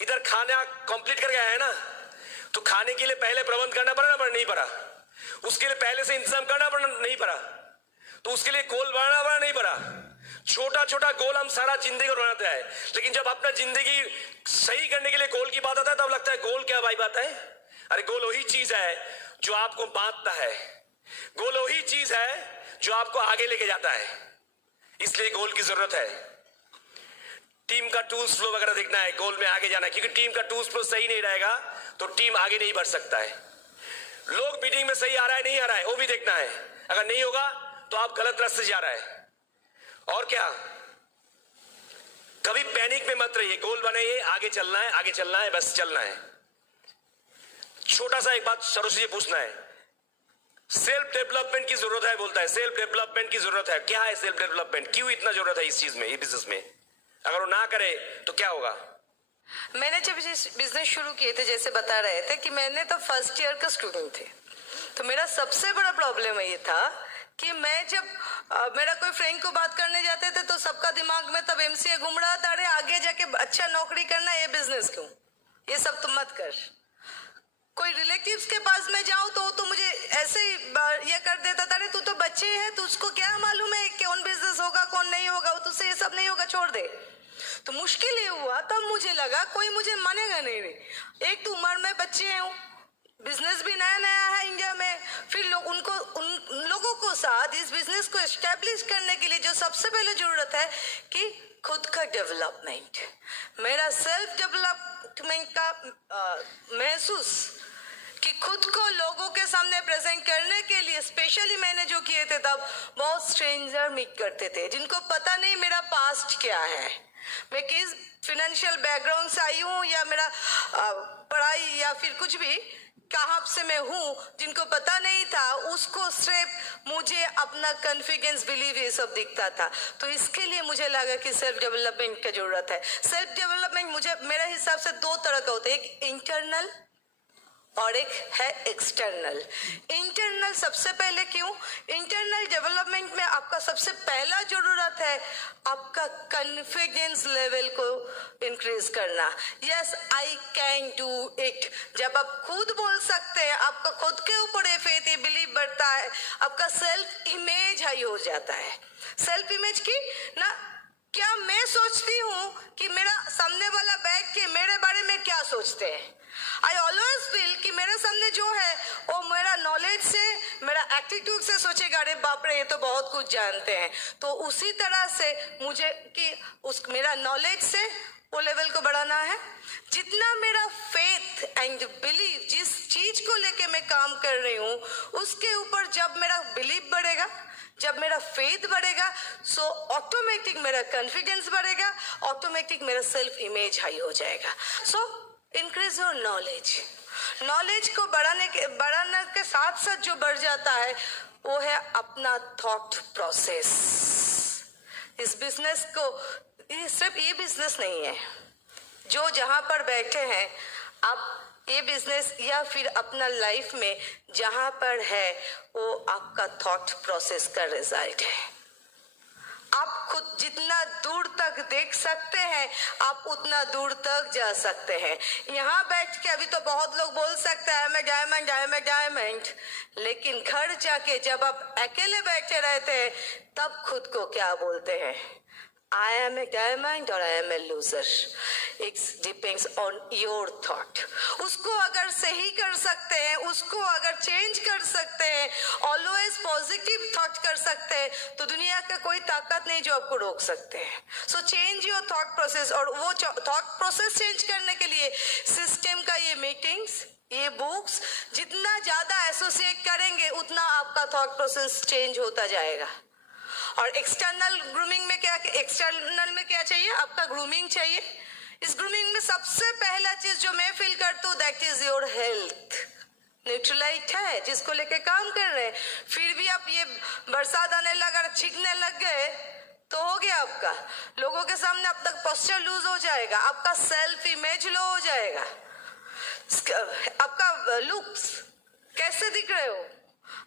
इधर खाना कंप्लीट करके आए हैं ना, तो खाने के लिए पहले प्रबंध करना पड़ा ना, नहीं पड़ा? उसके लिए पहले से इंतजाम करना पड़ा नहीं पड़ा? तो उसके लिए गोल बनाना पड़ा नहीं पड़ा? छोटा छोटा गोल हम सारा जिंदगी को बनाते हैं, लेकिन जब अपना जिंदगी सही करने के लिए गोल की बात आता है, तब लगता है गोल क्या भाई बात है? अरे गोल वही चीज है जो आपको बांधता है, गोल वही चीज है जो आपको आगे लेके जाता है। इसलिए गोल की जरूरत है। टीम का टूल्स फ्लो वगैरह देखना है, गोल में आगे जाना है, क्योंकि टीम का टूल्स फ्लो सही नहीं रहेगा तो टीम आगे नहीं बढ़ सकता है। लोग मीटिंग में सही आ रहा है नहीं आ रहा है वो भी देखना है, अगर नहीं होगा तो आप गलत रास्ते जा रहा है। और क्या, कभी पैनिक में मत रहिए, गोल बनाइए, आगे चलना है, आगे चलना है, बस चलना है। छोटा सा एक बात सरोज जी पूछना है, सेल्फ डेवलपमेंट की जरूरत है, बोलता है सेल्फ डेवलपमेंट की जरूरत है। क्या है सेल्फ डेवलपमेंट? क्यों इतना जरूरत है इस चीज में, ये बिजनेस में? अगर वो ना करे तो क्या होगा? मैंने जब बिजनेस शुरू किए थे, जैसे बता रहे थे कि मैंने तो फर्स्ट ईयर का स्टूडेंट थे, तो मेरा सबसे बड़ा प्रॉब्लम ये था कि मैं जब मेरा कोई फ्रेंड को बात करने जाते थे तो सबका दिमाग में तब एमसीए घूम रहा था, अरे आगे जाके अच्छा नौकरी करना, ये बिजनेस क्यों, ये सब तुम मत कर। कोई रिलेटिव्स के पास में जाऊं तो मुझे ऐसे ही ये कर देता था, अरे तू तो बच्चे है, तो उसको क्या मालूम है कौन बिजनेस होगा कौन नहीं होगा, वो तुझसे ये सब नहीं होगा, छोड़ दे। तो मुश्किल ये हुआ, तब मुझे लगा कोई मुझे मानेगा नहीं। एक तो उम्र में बच्चे हैं, बिजनेस भी नया नया है इंडिया में, फिर उन लोगों को साथ इस बिजनेस को एस्टेब्लिश करने के लिए जो सबसे पहले जरूरत है कि खुद का डेवलपमेंट, मेरा सेल्फ डेवलपमेंट का महसूस कि खुद को लोगों के सामने प्रेजेंट करने के लिए स्पेशली मैंने जो किए थे, तब बहुत स्ट्रेंजर मीट करते थे जिनको पता नहीं मेरा पास्ट क्या है, मैं किस फाइनेंशियल बैकग्राउंड से आई हूँ, या मेरा पढ़ाई या फिर कुछ भी कहाँ से मैं हूँ, जिनको पता नहीं था, उसको सिर्फ मुझे अपना कॉन्फिडेंस बिलीव ये सब दिखता था। तो इसके लिए मुझे लगा कि सेल्फ डेवलपमेंट की जरूरत है। सेल्फ डेवलपमेंट मुझे मेरे हिसाब से 2 तरह का होता है, एक इंटरनल और एक है एक्सटर्नल। इंटरनल सबसे पहले क्यों? इंटरनल डेवलपमेंट में आपका सबसे पहला जरूरत है आपका कॉन्फिडेंस लेवल को इंक्रीज करना। Yes, I can do it. जब आप खुद बोल सकते हैं, आपका खुद के ऊपर फेथ, ये बिलीव बढ़ता है, आपका सेल्फ इमेज हाई हो जाता है। सेल्फ इमेज की ना, क्या मैं सोचती हूँ कि मेरा सामने वाला बैठ के मेरे बारे में क्या सोचते हैं। आई ऑलवेज फील कि मेरे सामने जो है वो मेरा नॉलेज से, मेरा एटीट्यूड से सोचेगा, अरे बाप रे ये तो बहुत कुछ जानते हैं। तो उसी तरह से मुझे कि उस मेरा नॉलेज से वो लेवल को बढ़ाना है। जितना मेरा फेथ एंड बिलीव, जिस चीज को लेके मैं काम कर रही हूँ उसके ऊपर जब मेरा बिलीव बढ़ेगा, जब मेरा फेथ बढ़ेगा, सो ऑटोमेटिक मेरा कॉन्फिडेंस बढ़ेगा, ऑटोमेटिक मेरा सेल्फ इमेज हाई हो जाएगा। So increase your knowledge. Knowledge को बढ़ाने के साथ साथ जो बढ़ जाता है वो है अपना थॉट प्रोसेस। इस बिजनेस को, ये सिर्फ ये बिजनेस नहीं है जो जहां पर बैठे हैं आप, ये बिजनेस या फिर अपना लाइफ में जहां पर है वो आपका थॉट प्रोसेस का रिजल्ट है। आप खुद जितना दूर तक देख सकते हैं आप उतना दूर तक जा सकते हैं। यहाँ बैठ के अभी तो बहुत लोग बोल सकते हैं मैं डायमंड डायमंड डायमंड, लेकिन घर जाके जब आप अकेले बैठे रहते हैं तब खुद को क्या बोलते हैं, आई एम ए डायमंड और I am a loser. It depends on your thought. उसको अगर सही कर सकते हैं, उसको अगर चेंज कर सकते हैं, ऑलवेज पॉजिटिव थॉट कर सकते हैं, तो दुनिया का कोई ताकत नहीं जो आपको रोक सकते हैं। So change your thought process. और वो थॉट प्रोसेस चेंज करने के लिए सिस्टम का ये मीटिंग्स, ये बुक्स जितना ज्यादा एसोसिएट करेंगे उतना आपका थॉट प्रोसेस चेंज होता जाएगा। और एक्सटर्नल ग्रूमिंग में क्या, एक्सटर्नल में क्या चाहिए, आपका ग्रूमिंग चाहिए। इस ग्रूमिंग में सबसे पहला चीज जो मैं फील करती हूँ that is your health. Nutrilite है जिसको लेके काम कर रहे हैं, फिर भी आप ये बरसात आने लगा, छींकने लग गए तो हो गया आपका। लोगों के सामने अब तक पोस्चर लूज हो जाएगा, आपका सेल्फ इमेज लो हो जाएगा, आपका लुक्स कैसे दिख रहे हो,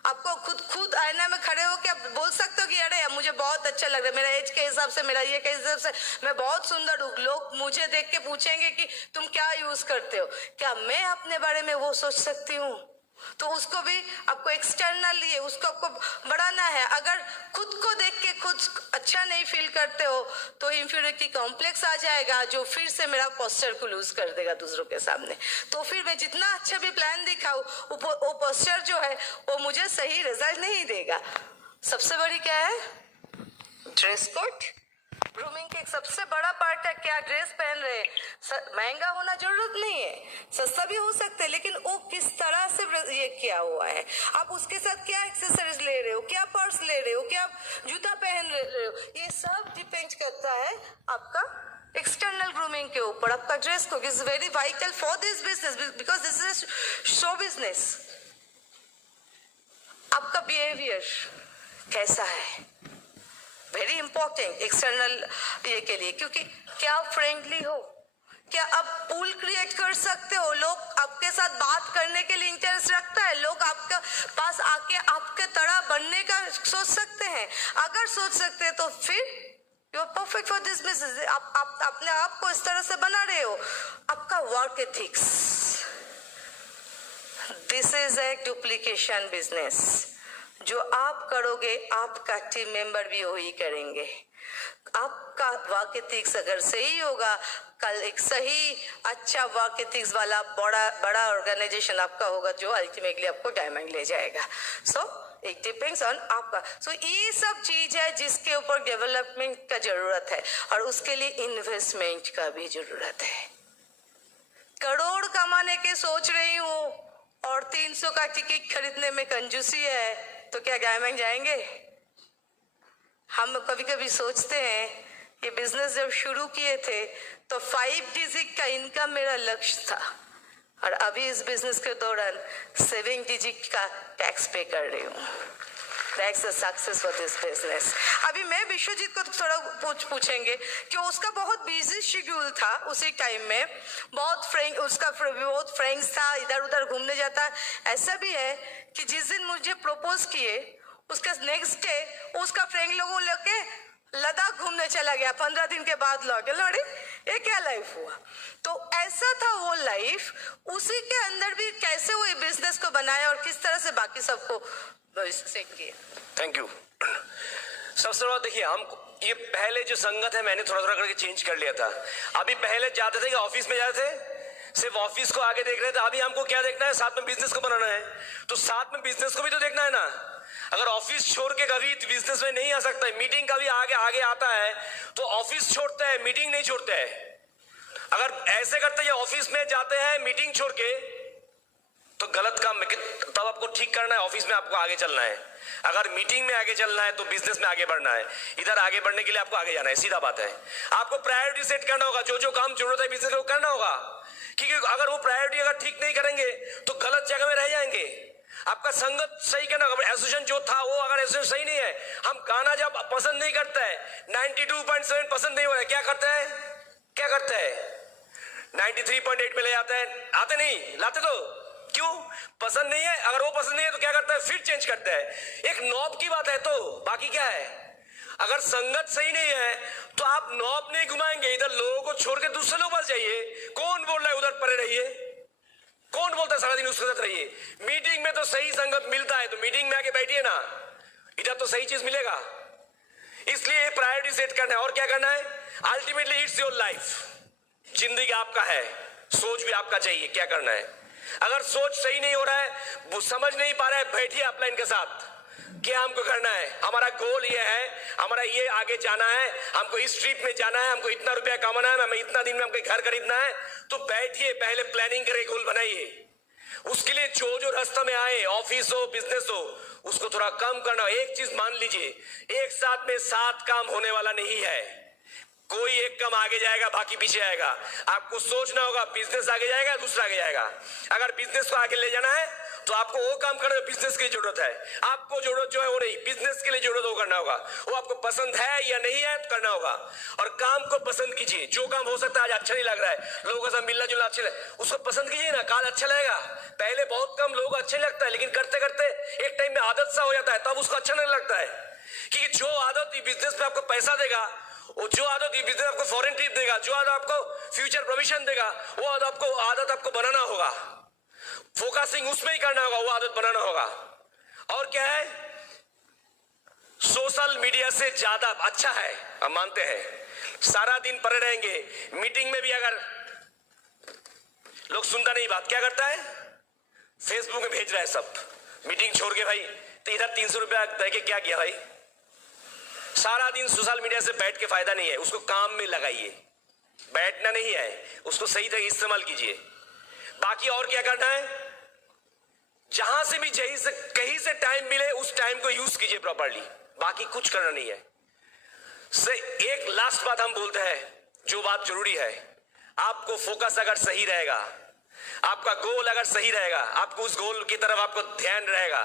आपको खुद आईना में खड़े हो के आप बोल सकते हो कि अरे मुझे बहुत अच्छा लग रहा है, मेरा एज के हिसाब से, मेरा ये के हिसाब से मैं बहुत सुंदर हूँ। लोग मुझे देख के पूछेंगे कि तुम क्या यूज करते हो। क्या मैं अपने बारे में वो सोच सकती हूँ? तो उसको भी आपको एक्सटर्नल लिए उसको आपको बढ़ाना है। अगर खुद को देख के खुद अच्छा नहीं फील करते हो तो इंफीरियरिटी कॉम्प्लेक्स आ जाएगा जो फिर से मेरा पोस्चर को लूज कर देगा दूसरों के सामने। तो फिर मैं जितना अच्छा भी प्लान दिखाऊं वो पोस्चर जो है वो मुझे सही रिजल्ट नहीं देगा। सबसे बड़ी क्या है, ड्रेस कोड। ग्रूमिंग का एक सबसे बड़ा पार्ट है क्या ड्रेस पहन रहे हैं। महंगा होना जरूरत नहीं है, सस्ता भी हो सकता है, लेकिन वो किस तरह से ये किया हुआ है, आप उसके साथ क्या एक्सेसरीज ले रहे हो, क्या पर्स ले रहे हो, क्या जूता पहन रहे हो, ये सब डिपेंड करता है आपका एक्सटर्नल ग्रूमिंग के ऊपर। आपका dress code is very vital for this business because this is show business. आपका बिहेवियर कैसा है, वेरी इंपॉर्टेंट एक्सटर्नल ये के लिए, क्योंकि क्या आप फ्रेंडली हो, क्या आप पूल क्रिएट कर सकते हो, लोग आपके साथ बात करने के लिए इंटरेस्ट रखता है, लोग आपके पास आके आपके तरह बनने का सोच सकते हैं। अगर सोच सकते हैं तो फिर you are perfect for this business. आप अपने आप को इस तरह से बना रहे हो। आपका work ethics, this is a duplication business. जो आप करोगे आपका टीम मेंबर भी वही करेंगे। आपका वर्क एथिक्स अगर सही होगा, कल एक सही अच्छा वर्क एथिक्स वाला बड़ा ऑर्गेनाइजेशन आपका होगा जो अल्टीमेटली आपको डायमंड ले जाएगा। सो इट डिपेंड्स ऑन आपका। सो ये सब चीज है जिसके ऊपर डेवलपमेंट का जरूरत है और उसके लिए इन्वेस्टमेंट का भी जरूरत है। करोड़ कमाने के सोच रही हूँ और 300 का टिकट खरीदने में कंजूसी है तो क्या डायमंड जाएंगे? हम कभी कभी सोचते हैं ये बिजनेस जब शुरू किए थे तो 5 डिजिट का इनकम मेरा लक्ष्य था और अभी इस बिजनेस के दौरान 7 डिजिट का टैक्स पे कर रही हूँ। That's the success for this business. अभी मैं विश्वजीत को थोड़ा पूछेंगे कि उसका बहुत बिजी शेड्यूल था उसी टाइम में, बहुत फ्रेंड्स था, इधर उधर घूमने जाता। ऐसा भी है कि जिस दिन मुझे प्रपोज किए उसका नेक्स्ट डे उसका फ्रेंड लोगों लेके लद्दाख घूमने चला गया, 15 दिन के बाद लौटे। लौटे ये क्या लाइफ हुआ? तो ऐसा था वो लाइफ। उसी के अंदर भी कैसे वो बिजनेस को बनाया और किस तरह से बाकी सबको सेट किया। Thank you. सबसे बड़ा देखिए, हम ये पहले जो संगत है मैंने थोड़ा थोड़ा करके चेंज कर लिया था। अभी पहले जाते थे कि ऑफिस में जाते थे, सिर्फ ऑफिस को आगे देख रहे थे। अभी हमको क्या देखना है? साथ में बिजनेस को बनाना है, तो साथ में बिजनेस को भी तो देखना है ना। अगर ऑफिस छोड़ के कभी बिजनेस में नहीं आ सकता है, मीटिंग कभी आगे आता है तो ऑफिस छोड़ता है, मीटिंग नहीं छोड़ता है। अगर ऐसे करते हैं ऑफिस में जाते हैं मीटिंग छोड़ के तो गलत काम में, तब आपको ठीक करना है, ऑफिस में आपको आगे चलना है। अगर मीटिंग में आगे चलना है तो बिजनेस में आगे बढ़ना है। इधर आगे बढ़ने के लिए आपको आगे जाना है, सीधा बात है। आपको प्रायोरिटी सेट करना होगा, जो जो काम जरूरत है बिजनेस को करना होगा, क्योंकि अगर वो प्रायोरिटी अगर ठीक नहीं करेंगे तो गलत जगह में रह जाएंगे। आपका संगत सही करना होगा। एसोसिएशन जो था वो अगर एसोसिएशन सही नहीं है, हम गाना जब पसंद नहीं करता है, 92.7 पसंद नहीं हो रहा है, क्या करता है? 93.8 में ले जाते हैं, आते नहीं, लाते तो क्यों? पसंद नहीं है। अगर वो पसंद नहीं है तो क्या करता है? फिर चेंज करता है। एक नॉब की बात है, तो बाकी क्या है? अगर संगत सही नहीं है तो आप नॉब नहीं घुमाएंगे, इधर लोगों को छोड़ के दूसरे लोग पास जाइए। कौन बोल रहा है उधर परे रहिए? कौन बोलता है सारा दिन उसके साथ रहिए? मीटिंग में तो सही संगत मिलता है तो मीटिंग में आके बैठिए ना, इधर तो सही चीज मिलेगा। इसलिए प्रायोरिटी सेट करना है। और क्या करना है? अल्टीमेटली इट्स योर लाइफ, जिंदगी आपका है, सोच भी आपका चाहिए क्या करना है। अगर सोच सही नहीं हो रहा है, वो समझ नहीं पा रहा है, बैठिए अपलाइन के साथ, क्या हमको करना है, हमारा गोल ये है, हमारा ये आगे जाना है, हमको इस स्ट्रीट में जाना है, हमको इतना रुपया कमाना है, हमें इतना दिन में हमको घर खरीदना है। तो बैठिए, पहले प्लानिंग करके गोल बनाइए। उसके लिए जो जो रास्ता में आए, ऑफिस हो बिजनेस हो, उसको थोड़ा कम करना। एक चीज मान लीजिए, एक साथ में 7 काम होने वाला नहीं है। कोई एक काम आगे जाएगा, बाकी पीछे आएगा। आपको सोचना होगा, बिजनेस आगे जाएगा, दूसरा आगे जाएगा। अगर बिजनेस को आगे ले जाना है तो आपको वो काम करना, बिजनेस की जरूरत है। आपको जरूरत जो है वो नहीं, बिजनेस के लिए जरूरत वो करना होगा। वो आपको पसंद है या नहीं है तो करना होगा। और काम को पसंद कीजिए। जो काम हो सकता है आज अच्छा नहीं लग रहा है, लोगों से मिलना जुलना अच्छा लगे, उसको पसंद कीजिए ना, काल अच्छा लगेगा। पहले बहुत कम लोग अच्छे लगता है, लेकिन करते करते एक टाइम में आदत सा हो जाता है, तब उसको अच्छा नहीं लगता है। क्योंकि जो आदत बिजनेस में आपको पैसा देगा, वो जो आदत बिजनेस आपको फॉरेन ट्रिप देगा, जो आदत आपको फ्यूचर प्रोविजन देगा, वो आदत आपको बनाना होगा। फोकसिंग उसमें ही करना होगा, वो आदत बनाना होगा। और क्या है? सोशल मीडिया से ज्यादा अच्छा है, हम मानते हैं। सारा दिन पड़े रहेंगे, मीटिंग में भी अगर लोग सुनता नहीं बात, क्या करता है? फेसबुक में भेज रहा है सब, मीटिंग छोड़ के भाई, तो इधर 300 रुपया दे के क्या किया भाई? सारा दिन सोशल मीडिया से बैठ के फायदा नहीं है, उसको काम में लगाइए। बैठना नहीं है, उसको सही तरह इस्तेमाल कीजिए। बाकी और क्या करना है? जहां से भी कहीं से टाइम मिले उस टाइम को यूज कीजिए प्रॉपर्ली, बाकी कुछ करना नहीं है। एक लास्ट बात हम बोलते हैं, जो बात जरूरी है, आपको फोकस अगर सही रहेगा, आपका गोल अगर सही रहेगा, आपको उस गोल की तरफ आपको ध्यान रहेगा,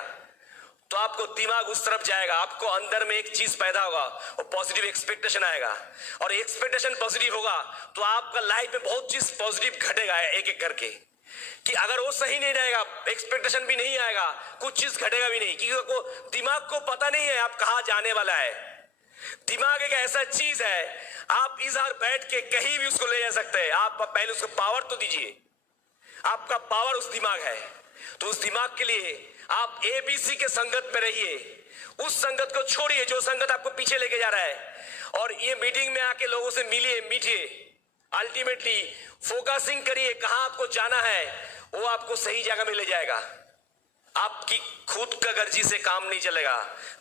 तो आपको दिमाग उस तरफ जाएगा। आपको अंदर में एक चीज पैदा होगा, वो पॉजिटिव एक्सपेक्टेशन आएगा। और एक्सपेक्टेशन पॉजिटिव होगा तो आपका लाइफ में बहुत चीज पॉजिटिव घटेगा एक एक करके। कि अगर वो सही नहीं रहेगा, एक्सपेक्टेशन भी नहीं आएगा, कुछ चीज घटेगा भी नहीं, क्योंकि दिमाग को पता नहीं है आप कहां जाने वाला है। दिमाग एक ऐसा चीज है, आप इधर बैठ के कहीं भी उसको ले जा सकते हैं। आप पहले उसको पावर तो दीजिए, आपका पावर उस दिमाग है। तो उस दिमाग के लिए आप ABC के संगत में रहिए, उस संगत को छोड़िए जो संगत आपको पीछे लेके जा रहा है। और ये मीटिंग में आके लोगों से मिलिए, मीटिए, अल्टीमेटली फोकसिंग करिए कहां आपको जाना है, वो आपको सही जगह में ले जाएगा। आपकी खुद का गर्जी से काम नहीं चलेगा।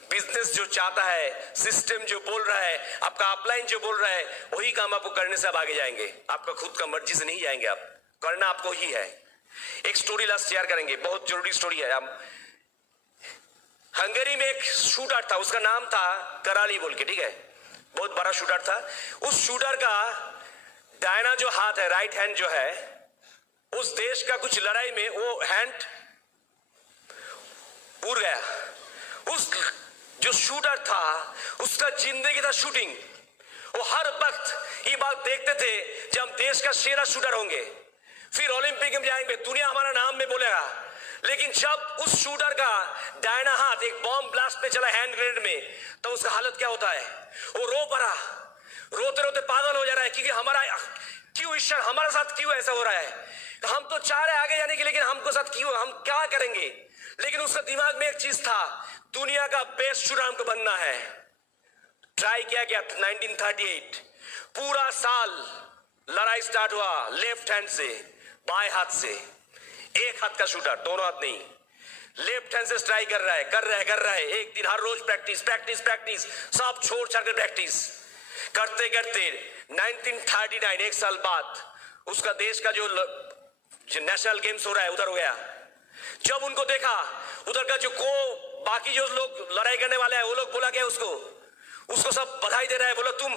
बिजनेस जो चाहता है, सिस्टम जो बोल रहा है, आपका अपलाइन जो बोल रहा है, वही काम आपको करने से आप आगे जाएंगे। आपका खुद का मर्जी से नहीं जाएंगे, आप करना आपको ही है। एक स्टोरी लास्ट शेयर करेंगे, बहुत जरूरी स्टोरी है। हम हंगरी में एक शूटर था, उसका नाम था कराली बोल के, ठीक है, बहुत बड़ा शूटर था। उस शूटर का दाहिना जो हाथ है, राइट हैंड जो है, उस देश का कुछ लड़ाई में वो हैंड उड़ गया। उस जो शूटर था उसका जिंदगी था शूटिंग। वो हर वक्त ये बात देखते थे जब हम देश का सेरा शूटर होंगे, फिर ओलंपिक में जाएंगे, दुनिया हमारा नाम में बोलेगा। लेकिन जब उस शूटर का दाहिना हाथ एक बॉम्ब ब्लास्ट में चला हैंड ग्रेनेड में, तो उसका हालत क्या होता है? वो रो पड़ा, रोते रोते पागल हो जा रहा है, क्योंकि हमारा क्यों ईश्वर हमारे साथ क्यों ऐसा हो रहा है? हम तो चाह रहे आगे जाने के, लेकिन हमको साथ क्यों, हम क्या करेंगे? लेकिन उसका दिमाग में एक चीज था, दुनिया का बेस्ट शूटर हमको बनना है। ट्राई किया गया 1938, पूरा साल लड़ाई स्टार्ट हुआ लेफ्ट हैंड से, बाएं हाथ से, एक हाथ का शूटर, दोनों हाथ नहीं, लेफ्ट हैंड से ट्राई कर रहा है। एक दिन हर रोज प्रैक्टिस, सब छोड़ छाड़ कर प्रैक्टिस करते करते 1939 एक साल बाद उसका देश का जो नेशनल गेम्स हो रहा है उधर हो गया। जब उनको देखा उधर का जो बाकी जो लोग लड़ाई करने वाले हैं वो लोग बोला गया उसको सब बधाई दे रहा है, बोला तुम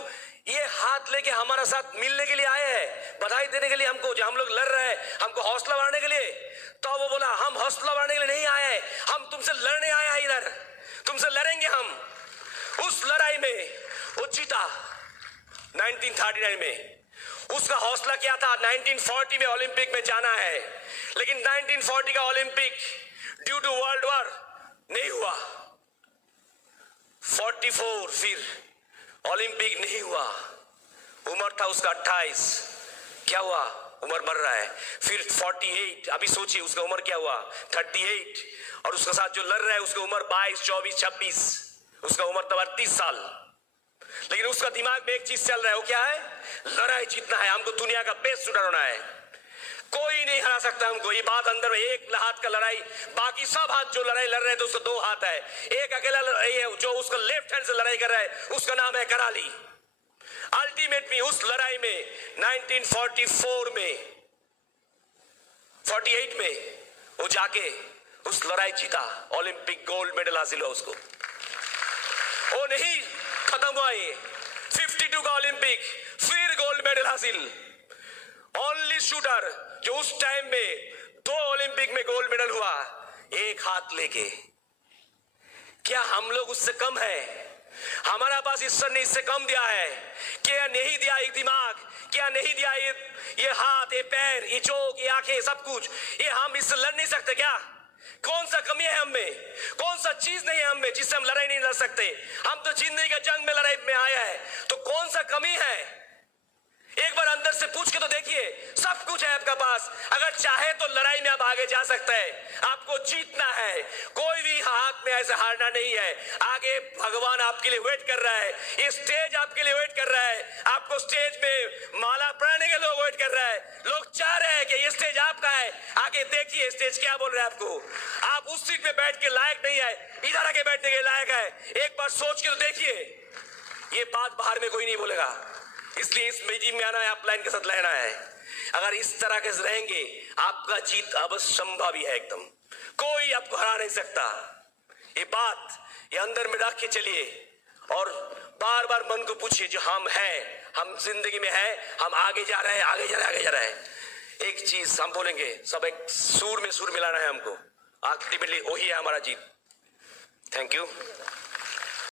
ये हाथ लेके हमारा साथ मिलने के लिए आए हैं, बधाई देने के लिए हमको, जो हम लोग लड़ रहे हैं हमको हौसला बढ़ाने के लिए। तो वो बोला हम हौसला बढ़ाने के लिए नहीं आए हैं, हम तुमसे लड़ने आए हैं, इधर तुमसे लड़ेंगे हम। उस लड़ाई में वो जीता 1939 में। उसका हौसला क्या था? 1940 में ओलंपिक में जाना है, लेकिन 1940 का Olympic due to world war नहीं हुआ। 44 फिर ओलंपिक नहीं हुआ। उम्र था उसका 28, क्या हुआ? उम्र बढ़ रहा है। फिर 48, अभी सोचिए उसका उम्र क्या हुआ? 38। और उसके साथ जो लड़ रहा है उसका उम्र 22, 24, 26, उसका उम्र तब 38 साल। लेकिन उसका दिमाग में एक चीज चल रहा है, वो क्या है? लड़ाई जीतना है, हमको दुनिया का बेस्ट शूटर होना है, कोई नहीं हरा सकता हमको। ये बात अंदर में, एक हाथ का लड़ाई, बाकी सब हाथ जो लड़ाई लड़ रहे हैं तो उसका 2 हाथ है, एक अकेला जो उसका लेफ्ट हैंड से लड़ाई कर रहा है उसका नाम है कराली। अल्टीमेटली उस लड़ाई में 1944 में 48 में वो जाके उस लड़ाई जीता, ओलंपिक गोल्ड मेडल हासिल हुआ उसको। वो नहीं खत्म हुआ, ये 52 का ओलंपिक, फिर गोल्ड मेडल हासिल। ओनली शूटर जो उस टाइम में 2 ओलंपिक में गोल्ड मेडल हुआ, एक हाथ लेके। क्या हम लोग उससे कम है? हमारा पास ईश्वर ने इससे कम दिया है? क्या नहीं दिया एक दिमाग? क्या नहीं दिया ये हाथ, ये पैर, ये चोक, ये आंखें, सब कुछ? ये हम इससे लड़ नहीं सकते क्या? कौन सा कमी है हम में? कौन सा चीज नहीं है हम में जिससे हम लड़ाई नहीं लड़ सकते? हम तो जिंदगी का जंग में लड़ाई में आया है, तो कौन सा कमी है? एक बार अंदर से पूछ के तो देखिए, सब कुछ है आपका पास। अगर चाहे तो लड़ाई में आप आगे जा सकते हैं, आपको जीतना है, कोई भी हाथ में ऐसे हारना नहीं है। आगे भगवान आपके लिए वेट कर रहा है, ये स्टेज आपके लिए वेट कर रहा है, आपको स्टेज में माला पहनाने के लोग वेट कर रहा है। लोग चाह रहे हैं कि ये स्टेज आपका है, आगे देखिए स्टेज क्या बोल रहा है आपको। आप उस सीट पे बैठ के लायक नहीं है, इधर आके बैठने के लायक है। एक बार सोच के तो देखिए, ये बात बाहर में कोई नहीं बोलेगा। इसलिए इस मीटिंग में आना है, अपलाइन के साथ रहना है। अगर इस तरह के रहेंगे, आपका जीत अवश्य संभव ही है एकदम, कोई आपको हरा नहीं सकता। ये बात ये अंदर में रख के चलिए और बार बार मन को पूछिए, जो हम हैं, हम जिंदगी में हैं, हम आगे जा रहे हैं, आगे जा रहे हैं। एक चीज हम बोलेंगे, सब एक सुर में सुर मिलाना है हमको, अल्टीमेटली वही है हमारा जीत। Thank you.